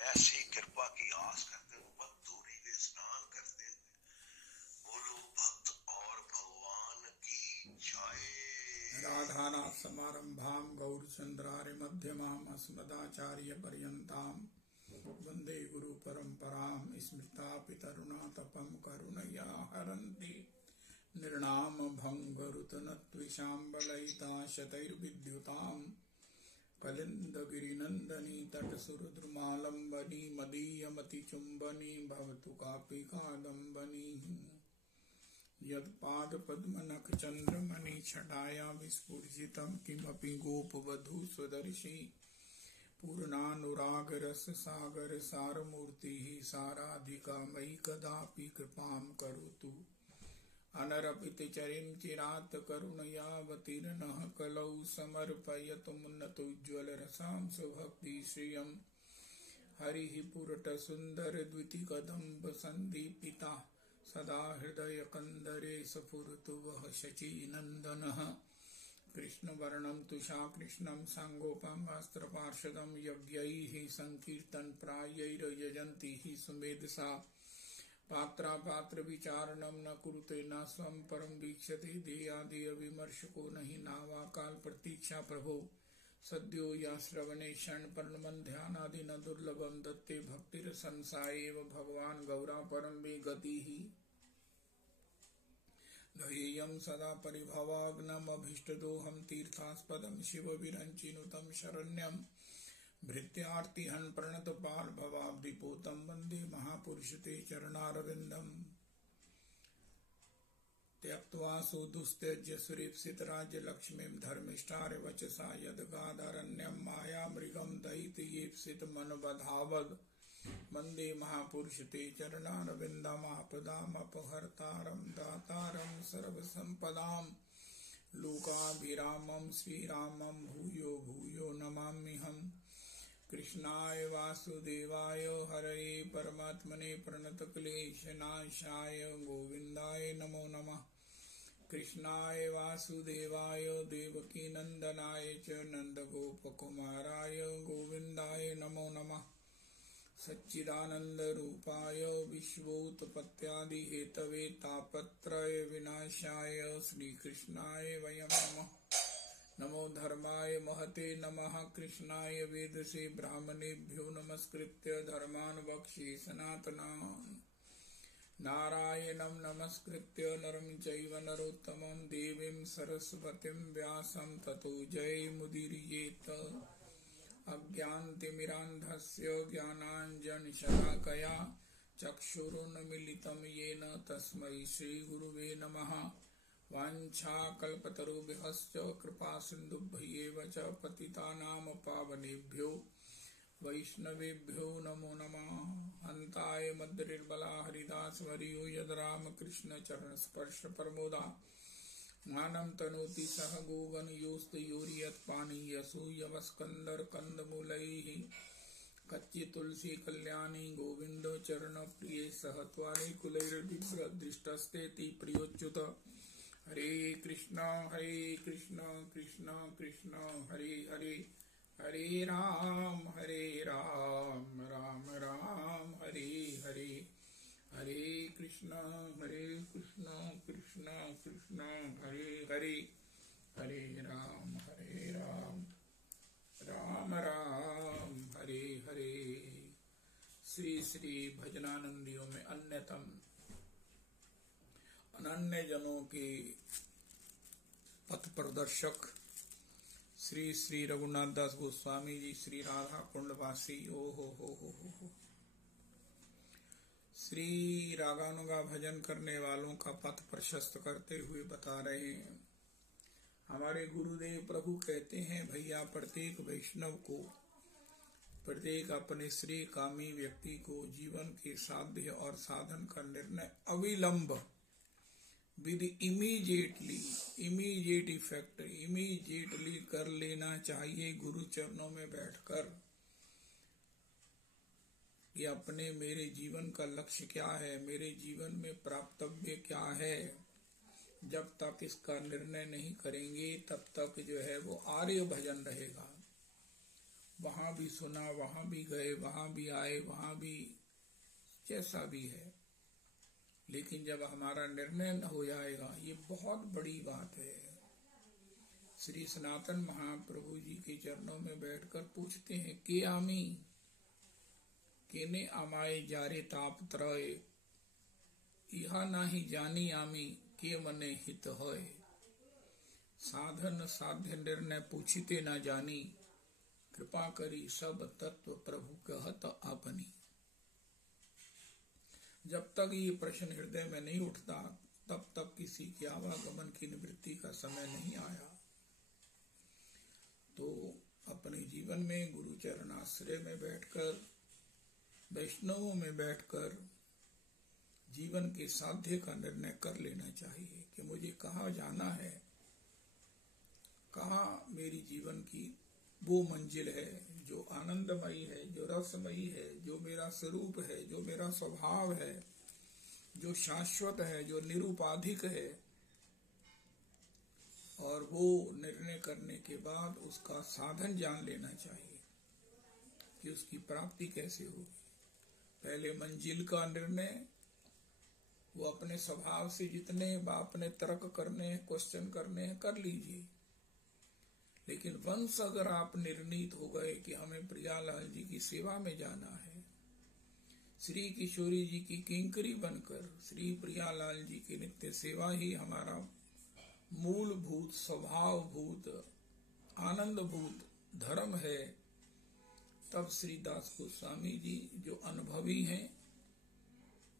ऐसी कृपा की आस करते हुए भक्त धूरी में स्नान करते हुए बोलो भक्त और भगवान की जय। राधानाथ समारंभाम गौरचंद्रार्य मध्यमाम अस्मदाचार्य पर्यंताम वंदे गुरु परंपराम स्मृता पितरुणा तपम करुणया हरन्ति निर्णाम भंगरुतनत्विषाम्बलयिता शतैर्विद्युताम् कलिन्दगिरिनन्दनी तटसुरद्रुमालम्बनी मदीयमतिचुम्बनी भवतु कापि कादम्बनी यत्पादपद्मनखचन्द्रमणि छटाया विस्फुजितं किमपि गोपवधू स्वदर्शी पूर्णानुरागरससागर सारमूर्तिः साराधिका मयि कदापि कृपां करोतु अनरपितचरिं चिरात् करुणयावतीर्णः कलौ समर्पयतु मुन्नतोज्ज्वलरसां स्वभक्तिश्रियम् हरिः पुरटसुन्दरद्वितिकदम्ब सन्दीपिता सदा हृदयकन्दरे स्फुरतु वः शचीनन्दनः कृष्णवर्णं तुषाकृष्णं साङ्गोपाङ्गास्त्रपार्षदं यज्ञैः सङ्कीर्तनप्रायैर्यजन्ति हि सुमेधसा पात्रापात्रविचारणं न कुरुते न स्वं परं वीक्षते देयादेयविमर्शको नहि नावाकाल प्रतीक्षा प्रभो सद्यो या श्रवणे क्षणपर्णमध्यानादि न दुर्लभं दत्ते भक्तिरसंसायेव भगवान् गौरा परं मे गतिः ध्येयं सदा परिभवाग्नमभीष्टदोहं तीर्थास्पदं शिवविरञ्चिनुतं शरण्यं भृत्यार्तिहन् प्रणतपाल भवाब्धिपोतं वन्दे महापुरुष ते चरणारविन्दम् त्यक्त्वा सुदुस्त्यज्य सुरेप्सितराज्यलक्ष्मीं धर्मिष्ठार्यवचसा यद्गादारण्यं मायामृगं दयितयेप्सितमनबधावद् वन्दे महापुरुष ते चरणारविन्दमापदामपहर्तारं दातारं सर्वसम्पदां लोकाभिरामं श्रीरामं भूयो भूयो नमाम्यहम् कृष्णाय वासुदेवाय हरये परमात्मने प्रणतक्लेशनाशाय गोविन्दाय नमो नमः कृष्णाय वासुदेवाय देवकीनन्दनाय च नन्दगोपकुमाराय गोविन्दाय नमो नमः सच्चिदानन्दरूपाय विश्वोत्पत्त्यादिहेतवे तापत्रय विनाशाय श्रीकृष्णाय वयं नमः नमो धर्माय महते नमः कृष्णाय वेदसे ब्राह्मणेभ्यो नमस्कृत्य धर्मान् वक्ष्ये सनातनान् नारायणं नमस्कृत्य नरं चैव नरोत्तमं देवीं सरस्वतीं व्यासं ततो जयमुदीरयेत् अज्ञानतिमिरान्धस्य ज्ञानाञ्जनशलाकया चक्षुरुन्मीलितं येन तस्मै श्रीगुरुवे नमः वाञ्छाकल्पतरुभ्यश्च कृपासिन्धुभ्येव च पतितानां पावनेभ्यो वैष्णवेभ्यो नमो नमः हन्ताय मद्रिर्बला हरिदासवर्यो यद्रामकृष्णचरणस्पर्शप्रमोदा मानं तनोति सह गोगनयोस्तयूर्यत्पानीयसूयवस्कन्दर्कन्दमूलैः कच्चि तुलसी कल्याणी गोविन्द चरणप्रिये सह त्वारिकुलैर्बिभ्रदृष्टस्तेति प्रियोच्युत हरे कृष्ण कृष्ण कृष्ण हरे हरे हरे राम राम राम हरे हरे हरे कृष्ण कृष्ण कृष्ण हरे हरे हरे राम राम राम हरे हरे। श्री श्री भजनानंदियों में अन्यतम अनन्य जनों के पथ प्रदर्शक श्री श्री रघुनाथ दास गोस्वामी जी श्री राधा कुंडवासी ओ हो श्री रागानुगा भजन करने वालों का पथ प्रशस्त करते हुए बता रहे हैं। हमारे गुरुदेव प्रभु कहते हैं भैया प्रत्येक वैष्णव को प्रत्येक अपने श्रेय कामी व्यक्ति को जीवन के साध्य और साधन का निर्णय अविलंब विद इमीडिएट इफेक्ट इमीडिएटली कर लेना चाहिए गुरु चरणों में बैठकर कि अपने मेरे जीवन का लक्ष्य क्या है, मेरे जीवन में प्राप्तव्य क्या है। जब तक इसका निर्णय नहीं करेंगे तब तक जो है वो आर्य भजन रहेगा, वहां भी सुना, वहां भी गए, वहां भी आए, वहां भी जैसा भी है, लेकिन जब हमारा निर्णय हो जाएगा, ये बहुत बड़ी बात है। श्री सनातन महाप्रभु जी के चरणों में बैठकर पूछते हैं, के आमी केने आमाए जारे ताप त्रय, इहा नाही जानी आमी के मने हित होय, साधन साध्य निर्णय पूछिते ना जानी, कृपा करी सब तत्व प्रभु कहत अपनी। जब तक ये प्रश्न हृदय में नहीं उठता, तब तक किसी के आवागमन की निवृत्ति का समय नहीं आया। तो अपने जीवन में गुरु चरणाश्रय में बैठकर, वैष्णवों में बैठकर जीवन के साध्य का निर्णय कर लेना चाहिए कि मुझे कहाँ जाना है, कहाँ मेरी जीवन की वो मंजिल है जो आनंदमयी है, जो रसमयी है, जो मेरा स्वरूप है, जो मेरा स्वभाव है, जो शाश्वत है, जो निरुपाधिक है। और वो निर्णय करने के बाद उसका साधन जान लेना चाहिए कि उसकी प्राप्ति कैसे होगी। पहले मंजिल का निर्णय वो अपने स्वभाव से जितने आपने तर्क करने हैं, क्वेश्चन करने हैं, कर लीजिए, लेकिन वंश अगर आप निर्णीत हो गए कि हमें प्रियालाल जी की सेवा में जाना है, श्री किशोरी जी की किंकरी बनकर श्री प्रियालाल जी की नित्य सेवा ही हमारा मूलभूत स्वभावभूत आनंदभूत धर्म है, तब श्री दास गोस्वामी जी जो अनुभवी हैं,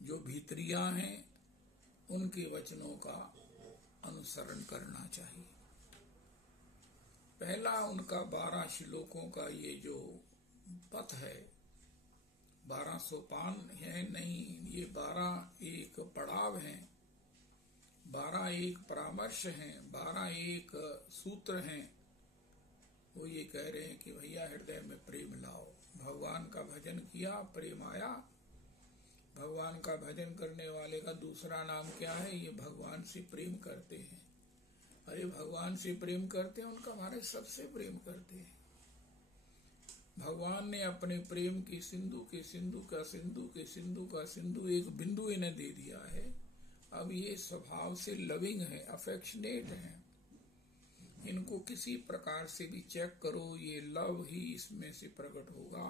जो भीतरिया हैं, उनके वचनों का अनुसरण करना चाहिए। पहला उनका 12 श्लोकों का ये जो पथ है, 12 सोपान है नहीं, ये 12 एक पड़ाव है, 12 एक परामर्श हैं, 12 एक सूत्र हैं। वो ये कह रहे हैं कि भैया हृदय में प्रेम लाओ, भगवान का भजन किया, प्रेम आया। भगवान का भजन करने वाले का दूसरा नाम क्या है? ये भगवान से प्रेम करते हैं। अरे भगवान से प्रेम करते हैं, उनका हमारे सबसे प्रेम करते हैं। भगवान ने अपने प्रेम की सिंधु के सिंधु का सिंधु के सिंधु का सिंधु एक बिंदु इन्हें दे दिया है। अब ये स्वभाव से लविंग है, अफेक्शनेट है। इनको किसी प्रकार से भी चेक करो, ये लव ही इसमें से प्रकट होगा,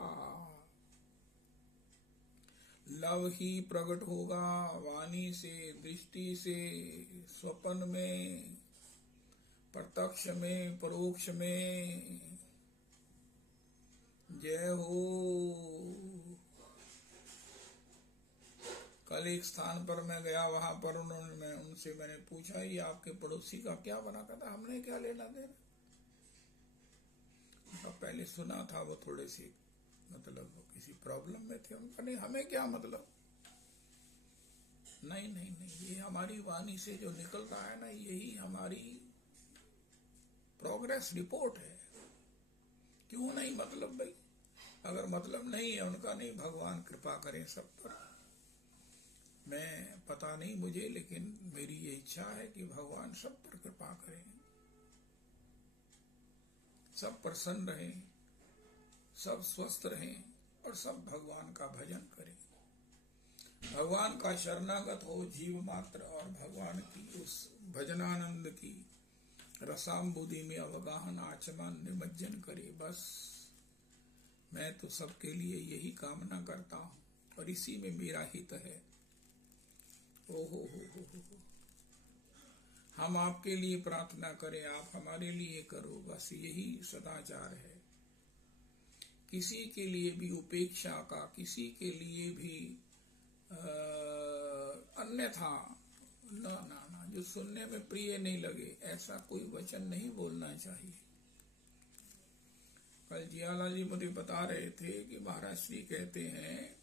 लव ही प्रकट होगा। वाणी से, दृष्टि से, स्वप्न में, प्रत्यक्ष में, परोक्ष में। जय हो। कल एक स्थान पर मैं गया, वहां पर उनसे मैंने पूछा, ये आपके पड़ोसी का क्या बना? कहता हमने क्या लेना देना। पहले सुना था वो थोड़े से मतलब किसी प्रॉब्लम में थे। उनका नहीं, हमें क्या मतलब। नहीं नहीं नहीं, ये हमारी वाणी से जो निकल रहा है ना, यही हमारी प्रोग्रेस रिपोर्ट है। क्यों नहीं मतलब भाई? अगर मतलब नहीं है उनका, नहीं, भगवान कृपा करें सब पर। मैं पता नहीं मुझे, लेकिन मेरी ये इच्छा है कि भगवान सब पर कृपा करें, सब प्रसन्न रहें, सब स्वस्थ रहें और सब भगवान का भजन करें। भगवान का शरणागत हो जीव मात्र, और भगवान की उस भजनानंद की रसाम्बुदि में अवगाहन आचमन निमज्जन करे। बस मैं तो सबके लिए यही कामना करता हूँ, और इसी में मेरा हित है। ओहो हो। हम आपके लिए प्रार्थना करें, आप हमारे लिए करो, बस यही सदाचार है। किसी के लिए भी उपेक्षा का, किसी के लिए भी अन्यथा ना ना ना, जो सुनने में प्रिय नहीं लगे, ऐसा कोई वचन नहीं बोलना चाहिए। कल जियालाल जी मुझे बता रहे थे कि महाराज श्री कहते हैं,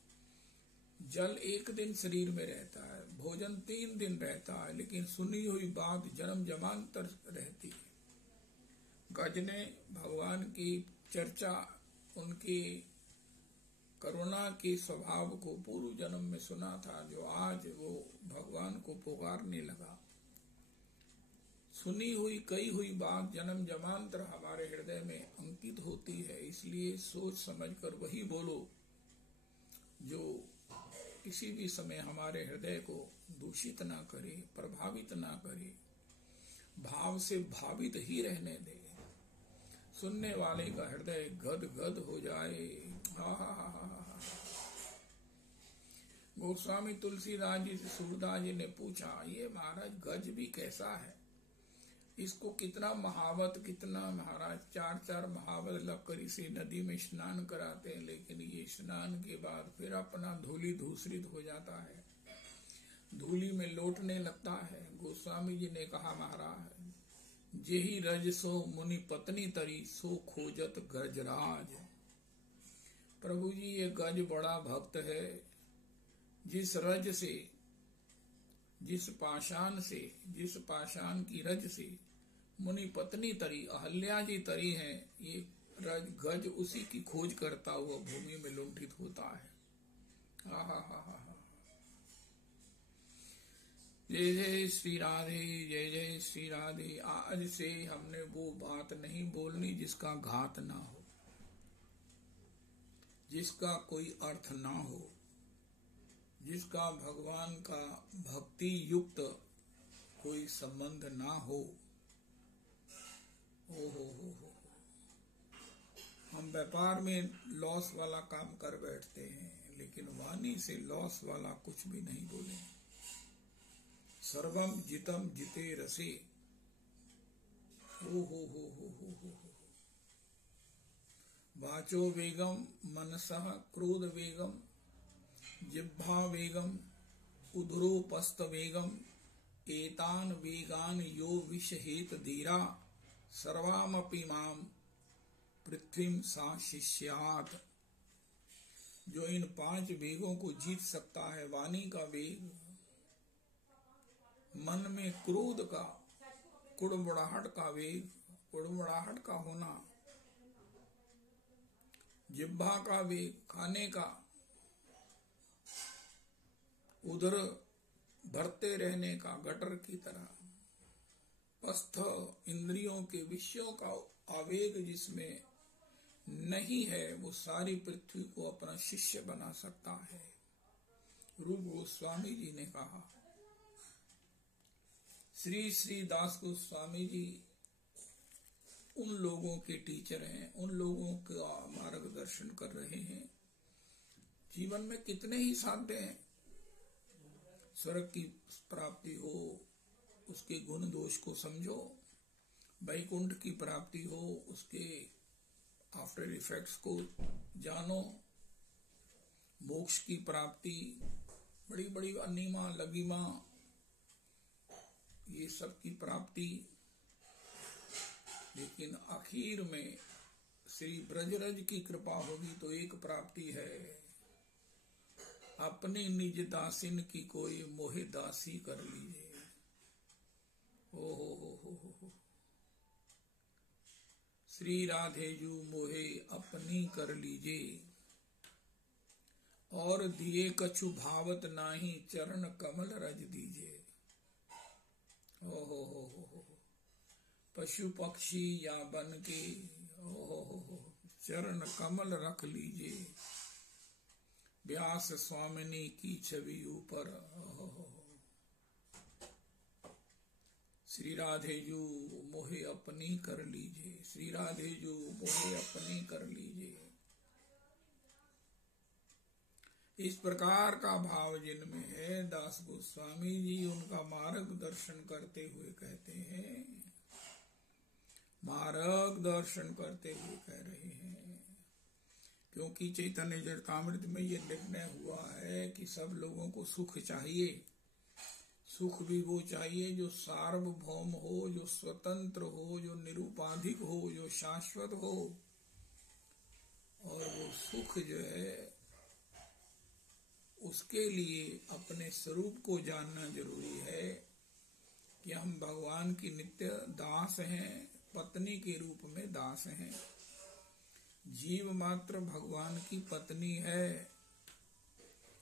जल 1 दिन शरीर में रहता है, भोजन 3 दिन रहता है, लेकिन सुनी हुई बात जन्म जमांतर रहती है। गज ने भगवान की चर्चा, उनकी करुणा के स्वभाव को पूर्व जन्म में सुना था, जो आज वो भगवान को पुकारने लगा। सुनी हुई कई हुई बात जन्म जमांतर हमारे हृदय में अंकित होती है, इसलिए सोच समझकर वही बोलो जो किसी भी समय हमारे हृदय को दूषित ना करे, प्रभावित ना करे, भाव से भावित ही रहने दे, सुनने वाले का हृदय गद गद हो जाए। गोस्वामी तुलसीदास जी से सूरदास जी ने पूछा, ये महाराज गज भी कैसा है, इसको कितना महावत, कितना महाराज 4-4 महावत लगकर इसे नदी में स्नान कराते हैं, लेकिन ये स्नान के बाद फिर अपना धूली धूसरित हो जाता है, धूली में लौटने लगता है। गोस्वामी जी ने कहा, महाराज जेहि रज सो मुनि पत्नी तरी, सो खोजत गजराज। प्रभु जी ये गज बड़ा भक्त है, जिस रज से, जिस पाषाण की रज से मुनि पत्नी तरी, अहल्या जी तरी है, ये रज गज उसी की खोज करता हुआ भूमि में लुंठित होता है। जय जय श्री राधे, जय जय श्री राधे। आज से हमने वो बात नहीं बोलनी जिसका घात ना हो, जिसका कोई अर्थ ना हो, जिसका भगवान का भक्ति युक्त कोई संबंध ना हो। हो। हम व्यापार में लॉस वाला काम कर बैठते हैं, लेकिन वाणी से लॉस वाला कुछ भी नहीं बोले। सर्वम जितम जिते रसे। हो। वाचो वेगम मनसः क्रोध वेगम, जिह्वा वेगम उदरोपस्थ वेगम, एतान वेगान यो विषहेत धीरा, सर्वामपि माम पृथ्वीम सा शिष्यात्। जो इन 5 वेगों को जीत सकता है, वाणी का वेग, मन में क्रोध का, कुड़मुड़ाहट का वेग, कुड़मुड़ाहट का होना, जिह्वा का वेग, खाने का, उधर भरते रहने का गटर की तरह, पस्थ इंद्रियों के विषयों का आवेग जिसमें नहीं है, वो सारी पृथ्वी को अपना शिष्य बना सकता है। रूप गोस्वामी जी ने कहा। श्री श्री दास गोस्वामी जी उन लोगों के टीचर हैं, उन लोगों का मार्गदर्शन कर रहे हैं। जीवन में कितने ही साध्य हैं, स्वर्ग की प्राप्ति हो उसके गुण दोष को समझो, वैकुंठ की प्राप्ति हो उसके आफ्टर इफेक्ट्स को जानो, मोक्ष की प्राप्ति, बड़ी बड़ी अनिमा लगिमा, ये सब की प्राप्ति, लेकिन आखिर में श्री ब्रजरज की कृपा होगी तो एक प्राप्ति है, अपनी निज दासिन की कोई मोहे दासी कर लीजिए। हो। श्री राधे जू मोहे अपनी कर लीजिए, और दिए कछु भावत नाही, चरण कमल रज दीजिए। हो। पशु पक्षी या बन के चरण कमल रख लीजिए, व्यास स्वामिनी की छवि ऊपर। श्री राधे जू मोहे अपनी कर लीजिए, श्री राधे जू मोहे अपनी कर लीजिए। इस प्रकार का भाव जिनमें है, दास गोस्वामी जी उनका मार्गदर्शन करते हुए कहते हैं, मार्गदर्शन करते हुए कह रहे हैं, क्योंकि चैतन्य चरितामृत में ये निर्णय हुआ है कि सब लोगों को सुख चाहिए। सुख भी वो चाहिए जो सार्वभौम हो, जो स्वतंत्र हो, जो निरुपाधिक हो, जो शाश्वत हो। और वो सुख जो है उसके लिए अपने स्वरूप को जानना जरूरी है कि हम भगवान की नित्य दास हैं, पत्नी के रूप में दास हैं। जीव मात्र भगवान की पत्नी है,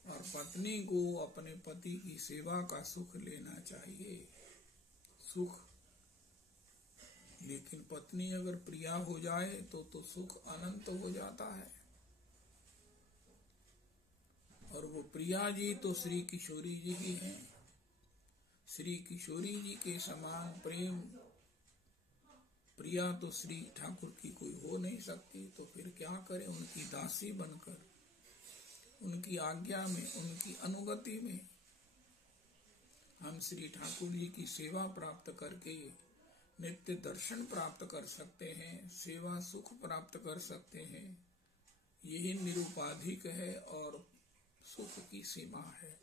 और पत्नी को अपने पति की सेवा का सुख लेना चाहिए। सुख लेकिन पत्नी अगर प्रिया हो जाए तो सुख अनंत हो जाता है। और वो प्रिया जी तो श्री किशोरी जी ही हैं। श्री किशोरी जी के समान प्रेम प्रिया तो श्री ठाकुर की कोई हो नहीं सकती। तो फिर क्या करें, उनकी दासी बनकर, उनकी आज्ञा में, उनकी अनुगति में हम श्री ठाकुर जी की सेवा प्राप्त करके नित्य दर्शन प्राप्त कर सकते हैं, सेवा सुख प्राप्त कर सकते हैं। यही निरुपाधिक है और सुख की सीमा है।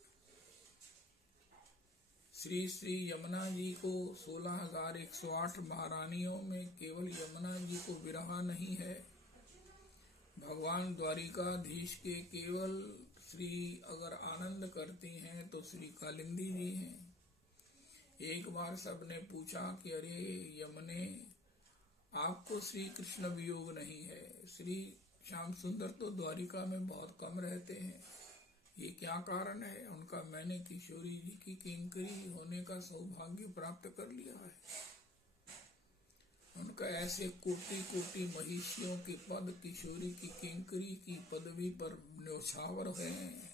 श्री श्री यमुना जी को 16,108 महारानियों में केवल यमुना जी को विरहा नहीं है। भगवान द्वारिकाधीश के केवल श्री अगर आनंद करती हैं तो श्री कालिंदी जी हैं। एक बार सबने पूछा कि अरे यमुने, आपको श्री कृष्ण वियोग नहीं है, श्री श्याम सुंदर तो द्वारिका में बहुत कम रहते हैं, ये क्या कारण है? उनका मैंने किशोरी जी की किंकरी होने का सौभाग्य प्राप्त कर लिया है। उनका ऐसे कोटि कोटि महिषियों के पद किशोरी की किंकरी की पदवी पर न्योछावर हैं।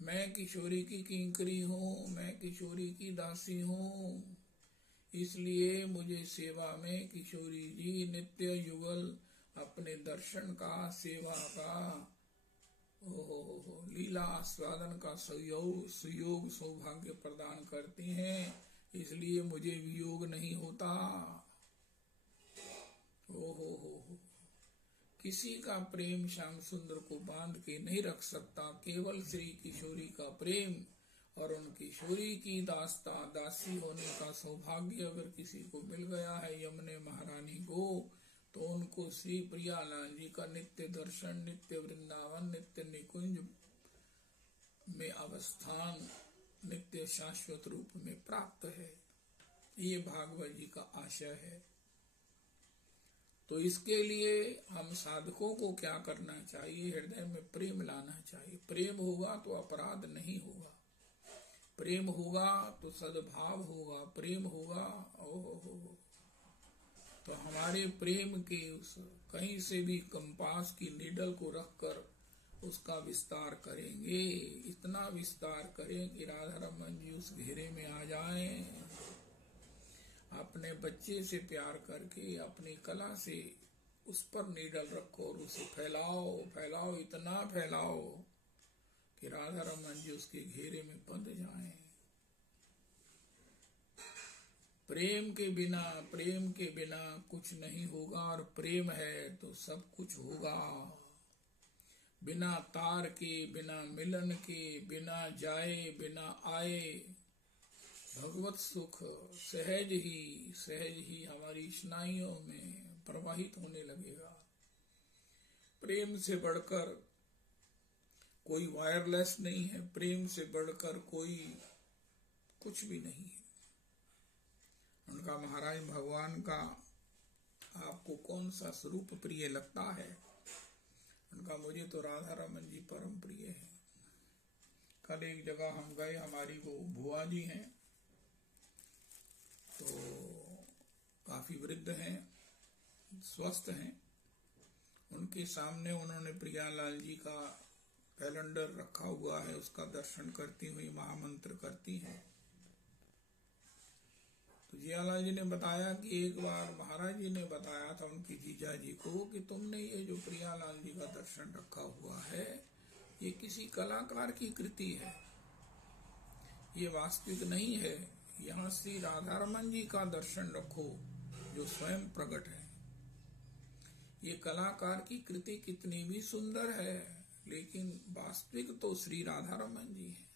मैं किशोरी की किंकरी हूँ, मैं किशोरी की दासी हूँ, इसलिए मुझे सेवा में किशोरी जी नित्य युगल अपने दर्शन का, सेवा का, लीला आस्वादन का सुयोग सौभाग्य प्रदान करती हैं, इसलिए मुझे वियोग नहीं होता। किसी का प्रेम श्याम सुंदर को बांध के नहीं रख सकता। केवल श्री किशोरी का प्रेम और उन किशोरी की दासी होने का सौभाग्य अगर किसी को मिल गया है यमुने महारानी को, तो उनको श्री प्रियालाल जी का नित्य दर्शन, नित्य वृंदावन, नित्य निकुंज में अवस्थान, नित्य शाश्वत रूप में प्राप्त है। ये भागवत जी का आशय है। तो इसके लिए हम साधकों को क्या करना चाहिए? हृदय में प्रेम लाना चाहिए। प्रेम होगा तो अपराध नहीं होगा, प्रेम होगा तो सद्भाव होगा, प्रेम होगा तो हमारे प्रेम के उस कहीं से भी कंपास की नीडल को रखकर उसका विस्तार करेंगे। इतना विस्तार करें कि राधा रमन जी उस घेरे में आ जाएं। अपने बच्चे से प्यार करके अपनी कला से उस पर नीडल रखो और उसे फैलाओ फैलाओ, इतना फैलाओ कि राधा रमन जी उसके घेरे में बंध जाएं। प्रेम के बिना कुछ नहीं होगा, और प्रेम है तो सब कुछ होगा। बिना तार के, बिना मिलन के, बिना जाए बिना आए भगवत सुख सहज ही हमारी स्नायुओं में प्रवाहित होने लगेगा। प्रेम से बढ़कर कोई वायरलेस नहीं है, प्रेम से बढ़कर कोई कुछ भी नहीं है। उनका महाराज भगवान का आपको कौन सा स्वरूप प्रिय लगता है? उनका मुझे तो राधा रमन जी परम प्रिय है। कल एक जगह हम गए, हमारी वो बुआ जी हैं, तो काफी वृद्ध हैं, स्वस्थ हैं। उनके सामने उन्होंने प्रियालाल जी का कैलेंडर रखा हुआ है, उसका दर्शन करती हुई महामंत्र करती हैं। तो जियालाल जी ने बताया कि एक बार महाराज जी ने बताया था उनकी जीजा जी को कि तुमने ये जो प्रियालाल जी का दर्शन रखा हुआ है, ये किसी कलाकार की कृति है, ये वास्तविक नहीं है। यहाँ श्री राधा रमन जी का दर्शन रखो जो स्वयं प्रकट है। ये कलाकार की कृति कितनी भी सुंदर है, लेकिन वास्तविक तो श्री राधा रमन जी है।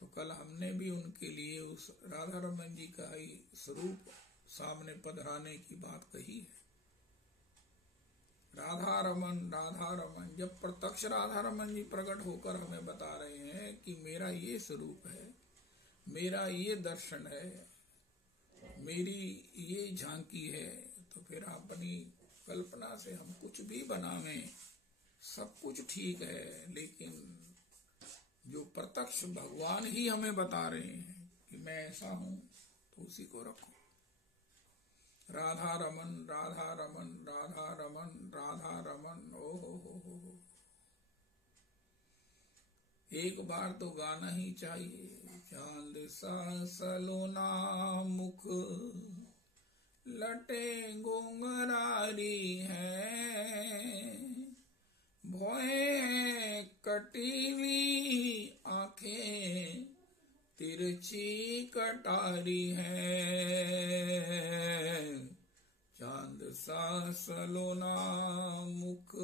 तो कल हमने भी उनके लिए उस राधा रमन जी का ही स्वरूप सामने पधराने की बात कही है। राधा रमन, जब प्रत्यक्ष राधा रमन जी प्रकट होकर हमें बता रहे हैं कि मेरा ये स्वरूप है, मेरा ये दर्शन है, मेरी ये झांकी है, तो फिर अपनी कल्पना से हम कुछ भी बनावें, सब कुछ ठीक है, लेकिन जो प्रत्यक्ष भगवान ही हमें बता रहे हैं कि मैं ऐसा हूं, तो उसी को रखो। राधा रमन राधा रमन राधा रमन राधा रमन। ओ हो। एक बार तो गाना ही चाहिए। चांद सा सलोना मुख लटे घुंघरारी है, भोए कटीली आंखें तिरछी कटारी है। चांद सा सलोना मुख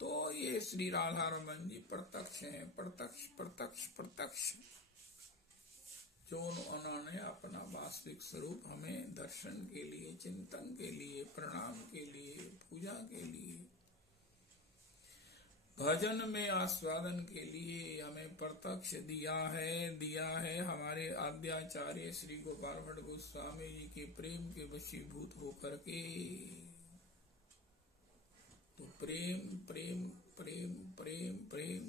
तो ये श्री राधा रमन जी प्रत्यक्ष हैं, प्रत्यक्ष प्रत्यक्ष प्रत्यक्ष, जो उन्होंने अपना वास्तविक स्वरूप हमें दर्शन के लिए, चिंतन के लिए, प्रणाम के लिए, पूजा के लिए, भजन में आस्वादन के लिए हमें प्रत्यक्ष दिया है हमारे आद्याचार्य श्री गोपाल भट्ट गोस्वामी जी के प्रेम के वशीभूत होकर के। तो प्रेम प्रेम प्रेम प्रेम प्रेम,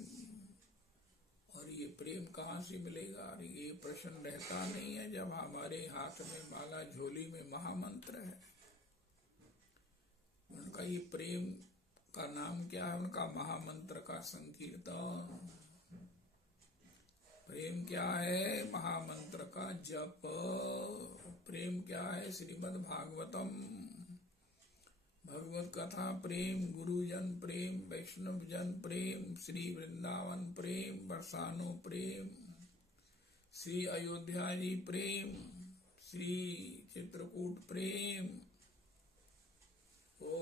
और ये प्रेम कहाँ से मिलेगा? ये प्रश्न रहता नहीं है जब हमारे हाथ में माला, झोली में महामंत्र है। उनका ये प्रेम का नाम क्या है? उनका महामंत्र का संकीर्तन। प्रेम क्या है? महामंत्र का जप। प्रेम क्या है? श्रीमद् भागवतम, भगवत कथा प्रेम, गुरुजन प्रेम, वैष्णव जन प्रेम, श्री वृंदावन प्रेम, बरसानो प्रेम, श्री अयोध्या जी प्रेम, श्री चित्रकूट प्रेम। हो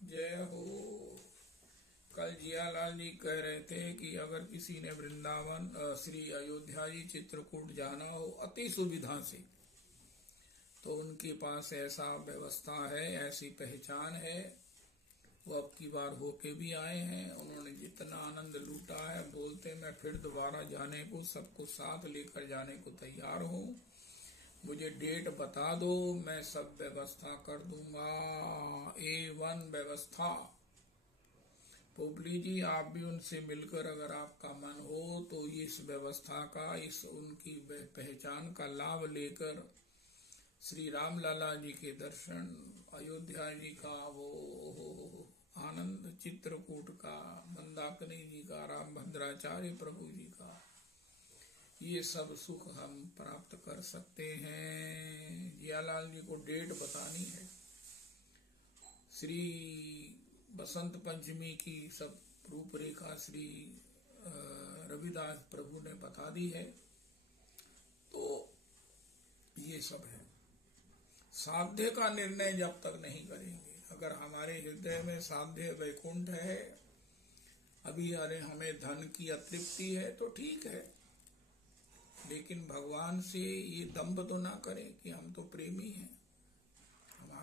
जय हो। कल जियालाल जी कह रहे थे कि अगर किसी ने वृंदावन, श्री अयोध्या जी, चित्रकूट जाना हो अति सुविधा से, तो उनके पास ऐसा व्यवस्था है, ऐसी पहचान है। वो अब की बार होके भी आए हैं। उन्होंने जितना आनंद लूटा है, बोलते मैं फिर दोबारा जाने को, सबको साथ लेकर जाने को तैयार हूँ। मुझे डेट बता दो, मैं सब व्यवस्था कर दूंगा। A1 व्यवस्था। पोपली जी, आप भी उनसे मिलकर अगर आपका मन हो तो इस व्यवस्था का, इस उनकी पहचान का लाभ लेकर श्री राम लाला जी के दर्शन, अयोध्या जी का वो आनंद, चित्रकूट का, मंदाकिनी जी का, राम भद्राचार्य प्रभु जी का, ये सब सुख हम प्राप्त कर सकते हैं। जियालाल जी को डेट बतानी है। श्री बसंत पंचमी की सब रूपरेखा श्री रविदास प्रभु ने बता दी है। तो ये सब है। साध्य का निर्णय जब तक नहीं करेंगे, अगर हमारे हृदय में साध्य वैकुंठ है, अभी अरे हमें धन की अतृप्ति है तो ठीक है, लेकिन भगवान से ये दंभ तो ना करें कि हम तो प्रेमी हैं।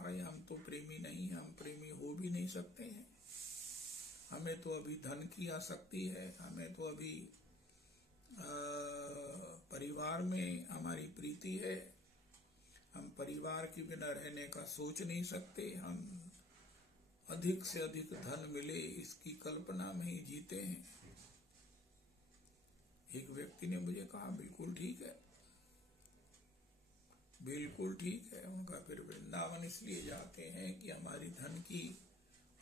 हम तो प्रेमी नहीं, हम प्रेमी हो भी नहीं सकते हैं। हमें तो अभी धन की आसक्ति है, हमें तो अभी परिवार में हमारी प्रीति है। हम परिवार के बिना रहने का सोच नहीं सकते। हम अधिक से अधिक धन मिले इसकी कल्पना में ही जीते हैं। एक व्यक्ति ने मुझे कहा बिल्कुल ठीक है, बिल्कुल ठीक है। उनका फिर वृंदावन इसलिए जाते हैं कि हमारी धन की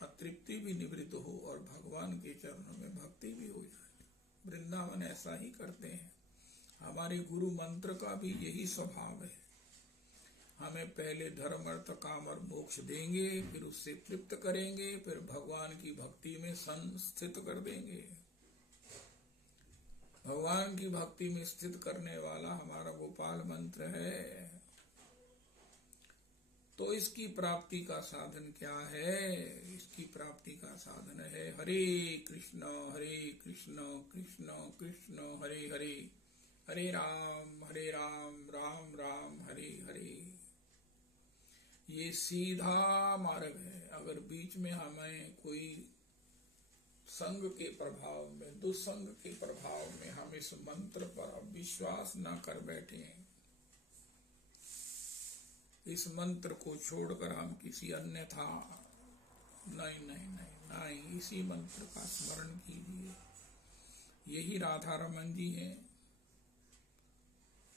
अतृप्ति भी निवृत्त हो और भगवान के चरणों में भक्ति भी हो जाए। वृंदावन ऐसा ही करते हैं। हमारे गुरु मंत्र का भी यही स्वभाव है। हमें पहले धर्म, अर्थ, काम और मोक्ष देंगे, फिर उससे तृप्त करेंगे, फिर भगवान की भक्ति में संस्थित कर देंगे। भगवान की भक्ति में स्थित करने वाला हमारा गोपाल मंत्र है। तो इसकी प्राप्ति का साधन क्या है? इसकी प्राप्ति का साधन है हरे कृष्ण कृष्ण कृष्ण हरे हरे, हरे राम राम राम हरे हरे। ये सीधा मार्ग है। अगर बीच में हमें कोई संग के प्रभाव में, दुसंग के प्रभाव में हम इस मंत्र पर विश्वास न कर बैठे, इस मंत्र को छोड़कर हम किसी अन्य था नहीं, इसी मंत्र का स्मरण कीजिए। यही राधा रमन जी हैं।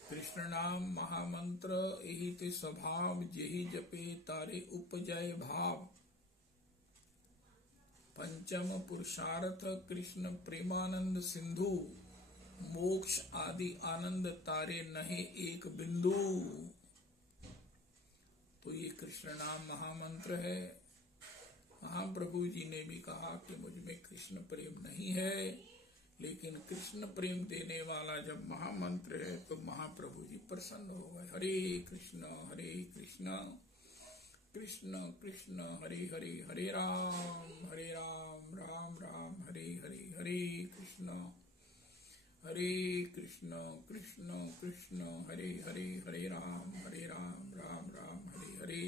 कृष्ण नाम महामंत्र यही ते स्वभाव, यही जपे तारे उपजय भाव। पंचम पुरुषार्थ कृष्ण प्रेमानंद सिंधु, मोक्ष आदि आनंद तारे नहे एक बिंदु। तो ये कृष्ण नाम महामंत्र है। महाप्रभु जी ने भी कहा कि मुझ में कृष्ण प्रेम नहीं है, लेकिन कृष्ण प्रेम देने वाला जब महामंत्र है तो महाप्रभु जी प्रसन्न हो गए। हरे कृष्ण कृष्ण कृष्ण हरे हरे, हरे राम राम राम हरे हरे, हरे कृष्ण कृष्ण कृष्ण हरे हरे, हरे राम राम राम हरे हरे।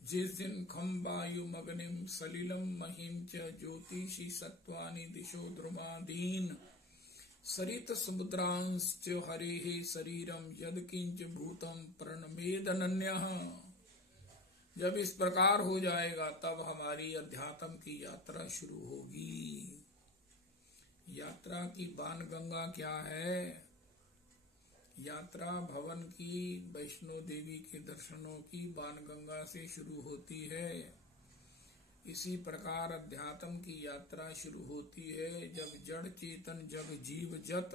जिस दिन खम वायु मग्निम सलिलम महिम च ज्योतिषी सत्वानि दिशो ध्रुमादीन, सरित समुद्रांश्च हरे शरीरम यदकिंच भूतम प्रणमेदनन्यः। जब इस प्रकार हो जाएगा तब हमारी अध्यात्म की यात्रा शुरू होगी। यात्रा की बाण गंगा क्या है? यात्रा भवन की, वैष्णो देवी के दर्शनों की बाण गंगा से शुरू होती है। इसी प्रकार अध्यात्म की यात्रा शुरू होती है जब जड़ चेतन जग जीव जत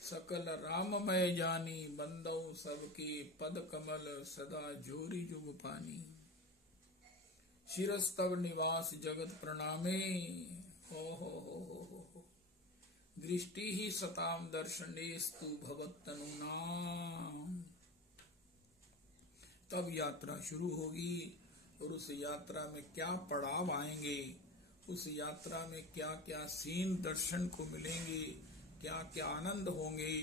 सकल राममय जानी, बंदौ सबके पद कमल सदा जोरी जुग पानी। शिरस्तव निवास जगत प्रणामे, हो दृष्टि ही सताम दर्शनेस्तु भवत्तनुनाम। तब यात्रा शुरू होगी और उस यात्रा में क्या पड़ाव आएंगे, उस यात्रा में क्या क्या सीन दर्शन को मिलेंगे, क्या क्या आनंद होंगे,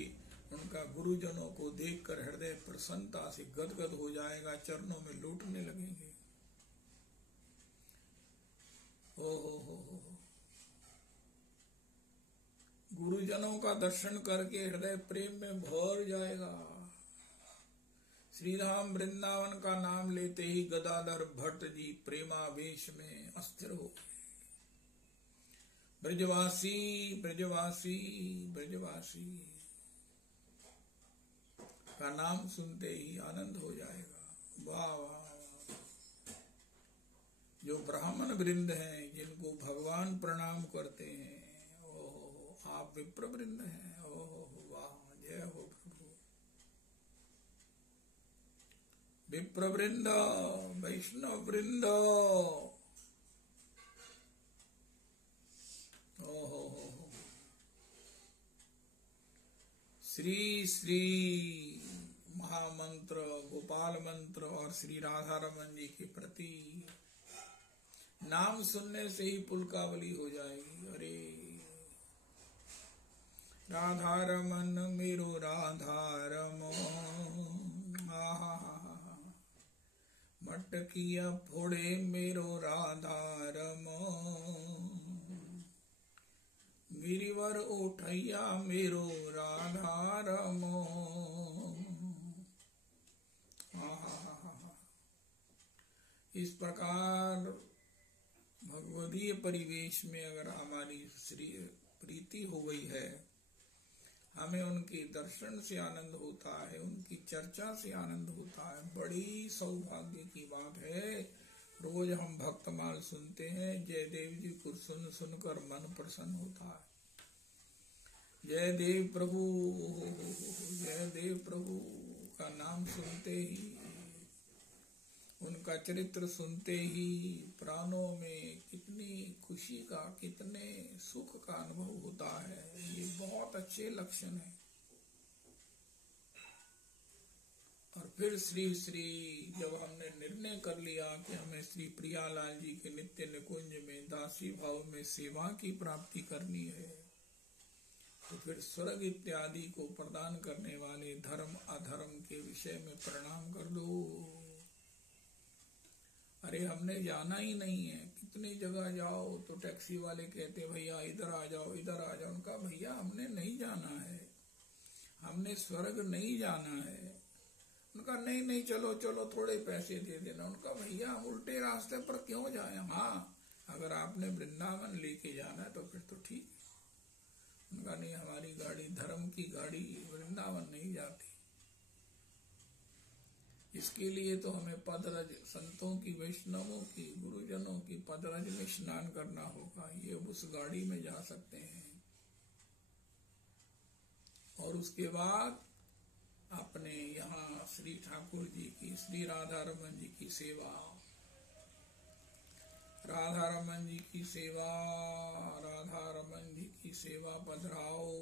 उनका गुरुजनों को देखकर हृदय प्रसन्नता से गदगद हो जाएगा, चरणों में लौटने लगेंगे। हो गुरुजनों का दर्शन करके हृदय प्रेम में भर जाएगा। श्रीधाम वृंदावन का नाम लेते ही गदाधर भट्ट जी प्रेमावेश में अस्थिर हो गए। ब्रजवासी ब्रजवासी ब्रजवासी का नाम सुनते ही आनंद हो जाएगा। वाह वाह। जो ब्राह्मण वृंद हैं, जिनको भगवान प्रणाम करते हैं, आप विप्र वृंद हैं। ओहो वाह, जय हो प्रभु। विप्र वृंद, वैष्णव वृंद, ओहो श्री श्री महामंत्र गोपाल मंत्र और श्री राधा रमन जी के प्रति नाम सुनने से ही पुलकावली हो जाएगी। अरे राधा रमन मेरो राधा रमो, मटकिया फोड़े मेरो राधा रमो, गिरिवर उठैया मेरो राधा रमो। इस प्रकार भगवदीय परिवेश में अगर हमारी प्रीति हो गई है, हमें उनके दर्शन से आनंद होता है, उनकी चर्चा से आनंद होता है। बड़ी सौभाग्य की बात है। रोज हम भक्तमाल सुनते हैं, जयदेव जी को सुन सुनकर मन प्रसन्न होता है। जयदेव प्रभु, जयदेव प्रभु का नाम सुनते ही, उनका चरित्र सुनते ही प्राणों में कितनी खुशी का, कितने सुख का अनुभव होता है। ये बहुत अच्छे लक्षण है। और फिर श्री श्री जब हमने निर्णय कर लिया कि हमें श्री प्रियालाल जी के नित्य निकुंज में दासी भाव में सेवा की प्राप्ति करनी है, तो फिर स्वर्ग इत्यादि को प्रदान करने वाले धर्म अधर्म के विषय में प्रणाम कर दो। अरे हमने जाना ही नहीं है। कितनी जगह जाओ तो टैक्सी वाले कहते भैया इधर आ जाओ, इधर आ जाओ। उनका भैया हमने नहीं जाना है, हमने स्वर्ग नहीं जाना है। उनका नहीं नहीं चलो चलो थोड़े पैसे दे देना। उनका भैया हम उल्टे रास्ते पर क्यों जाए। हाँ, अगर आपने वृंदावन लेके जाना है तो फिर तो ठीक। उनका नहीं, हमारी गाड़ी धर्म की गाड़ी वृंदावन नहीं जाती। इसके लिए तो हमें पदरज, संतों की, वैष्णवों की, गुरुजनों की पदरज में स्नान करना होगा। ये उस गाड़ी में जा सकते हैं। और उसके बाद अपने यहाँ श्री ठाकुर जी की, श्री राधा रमन जी की सेवा, राधा रमन जी की सेवा, राधा रमन जी की सेवा पधराओ।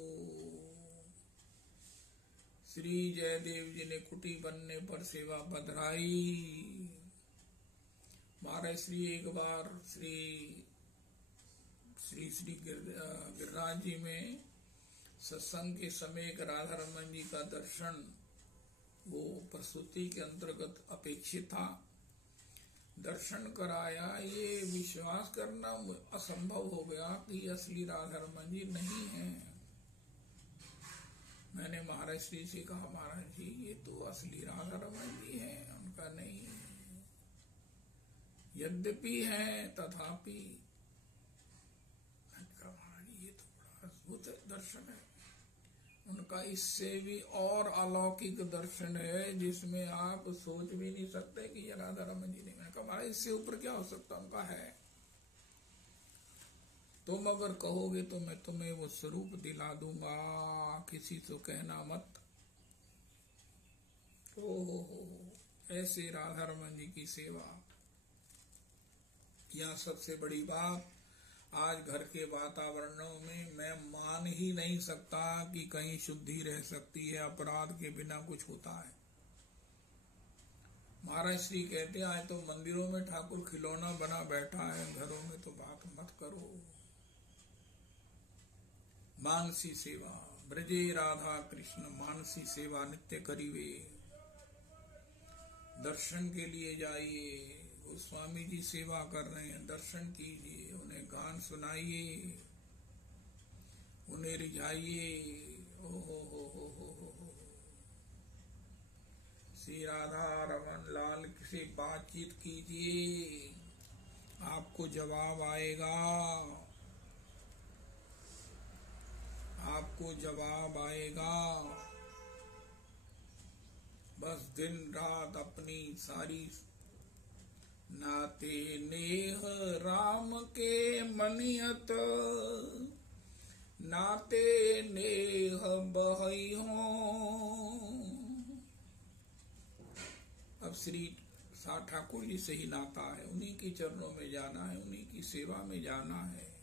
श्री जयदेव जी ने कुटी बनने पर सेवा पधराई। महाराज श्री एक बार श्री श्री श्री गिरिराज जी में सत्संग के समय एक राधा रमन जी का दर्शन वो प्रस्तुति के अंतर्गत अपेक्षित था। दर्शन कराया, ये विश्वास करना असंभव हो गया कि असली राधा रमन जी नहीं है। मैंने महाराज श्री से कहा, महाराज जी ये तो असली राधा रमन जी है। उनका नहीं, यद्यपि है तथापि। महाराज ये तो बड़ा अद्भुत दर्शन है। उनका इससे भी और अलौकिक दर्शन है जिसमें आप सोच भी नहीं सकते कि ये राधा रमन जी नहीं। मैंने कहा महाराज इससे ऊपर क्या हो सकता। उनका है, तुम अगर कहोगे तो मैं तुम्हें वो स्वरूप दिला दूंगा, किसी से कहना मत। हो ऐसे राधा रमन जी की सेवा। यहाँ सबसे बड़ी बात, आज घर के वातावरणों में मैं मान ही नहीं सकता कि कहीं शुद्धि रह सकती है, अपराध के बिना कुछ होता है। महाराज श्री कहते हैं आज तो मंदिरों में ठाकुर खिलौना बना बैठा है, घरों में तो बात मत करो। मानसी सेवा, ब्रजे राधा कृष्ण मानसी सेवा नित्य करीवे। दर्शन के लिए जाइए, वो स्वामी जी सेवा कर रहे हैं, दर्शन कीजिए, उन्हें गान सुनाइए, उन्हें रिझाइए। ओ हो। श्री राधा रमन लाल से बातचीत कीजिए, आपको जवाब आएगा, आपको जवाब आएगा। बस दिन रात अपनी सारी नाते नेह राम के मनियत, नाते नेह बहई हो। अब श्री ठाकुर जी से ही नाता है, उन्हीं के चरणों में जाना है, उन्हीं की सेवा में जाना है।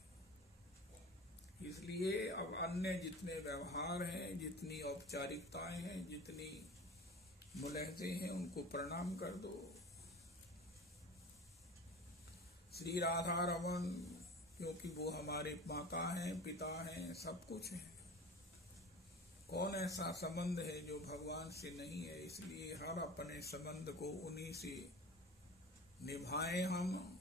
इसलिए अब अन्य जितने व्यवहार हैं, जितनी औपचारिकताएं हैं, जितनी मुलहजे हैं, उनको प्रणाम कर दो। श्री राधा रमन, क्योंकि वो हमारे माता हैं, पिता हैं, सब कुछ है। कौन ऐसा संबंध है जो भगवान से नहीं है। इसलिए हर अपने संबंध को उन्हीं से निभाएं हम,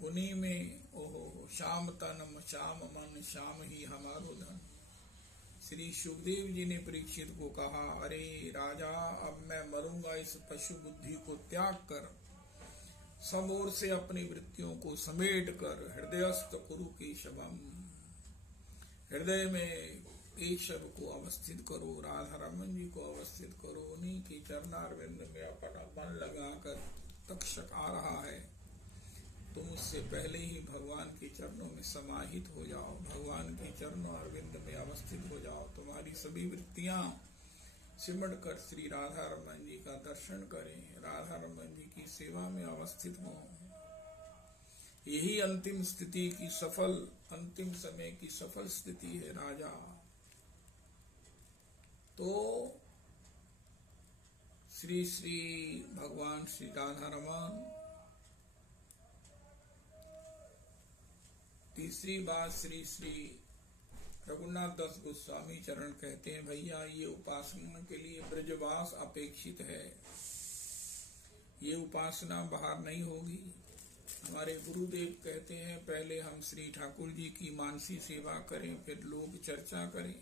उन्हीं में। ओहो श्याम तन श्याम मन, श्याम ही हमारो धन। श्री सुखदेव जी ने परीक्षित को कहा, अरे राजा अब मैं मरूंगा, इस पशु बुद्धि को त्याग कर सब ओर से अपनी वृत्तियों को समेट कर हृदयस्थ कुरु केशवम, हृदय में केशव को अवस्थित करो, राधा रमन जी को अवस्थित करो। उन्हीं की चरणारविंद में अपना मन लगाकर तक्षक आ रहा है, तुम उससे पहले ही भगवान के चरणों में समाहित हो जाओ, भगवान के चरणों अरविंद में अवस्थित हो जाओ। तुम्हारी सभी वृत्तियां सिमट कर श्री राधा रमन जी का दर्शन करें, राधा रमन जी की सेवा में अवस्थित हों। यही अंतिम स्थिति की सफल, अंतिम समय की सफल स्थिति है राजा। तो श्री श्री भगवान श्री राधा रमन। तीसरी बात, श्री श्री रघुनाथ दास गोस्वामी चरण कहते हैं, भैया ये उपासना के लिए ब्रजवास अपेक्षित है, ये उपासना बाहर नहीं होगी। हमारे गुरुदेव कहते हैं पहले हम श्री ठाकुर जी की मानसी सेवा करें, फिर लोग चर्चा करें,